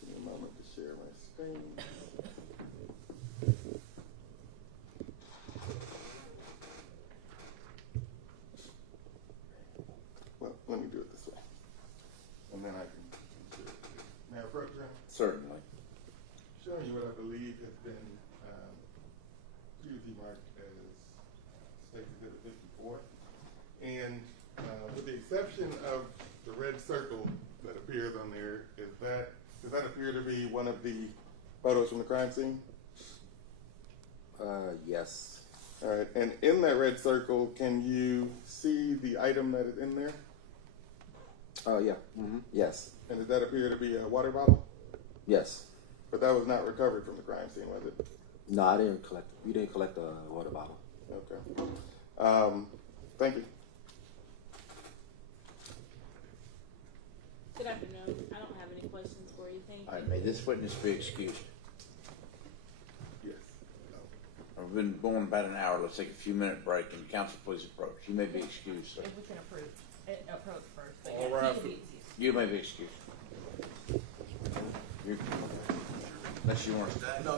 Give me a moment to share my screen. Well, let me do it this way, and then I can share it. May I approach that? Certainly. Showing you what I believe has been previously marked as State Exhibit 54. And with the exception of the red circle that appears on there, does that appear to be one of the photos from the crime scene? Yes. All right, and in that red circle, can you see the item that is in there? Yeah. Mm-hmm. Yes. And does that appear to be a water bottle? Yes. But that was not recovered from the crime scene, was it? No, I didn't collect. You didn't collect the water bottle. Okay. Thank you. Good afternoon. I don't have any questions for you. Thank you. All right, may this witness be excused? Yes. We've been going about an hour. Let's take a few minute break and council please approach. You may be excused, sir. If we can approach first, but All yes, right. he can be excused. You may be excused. Unless you want to stay. No.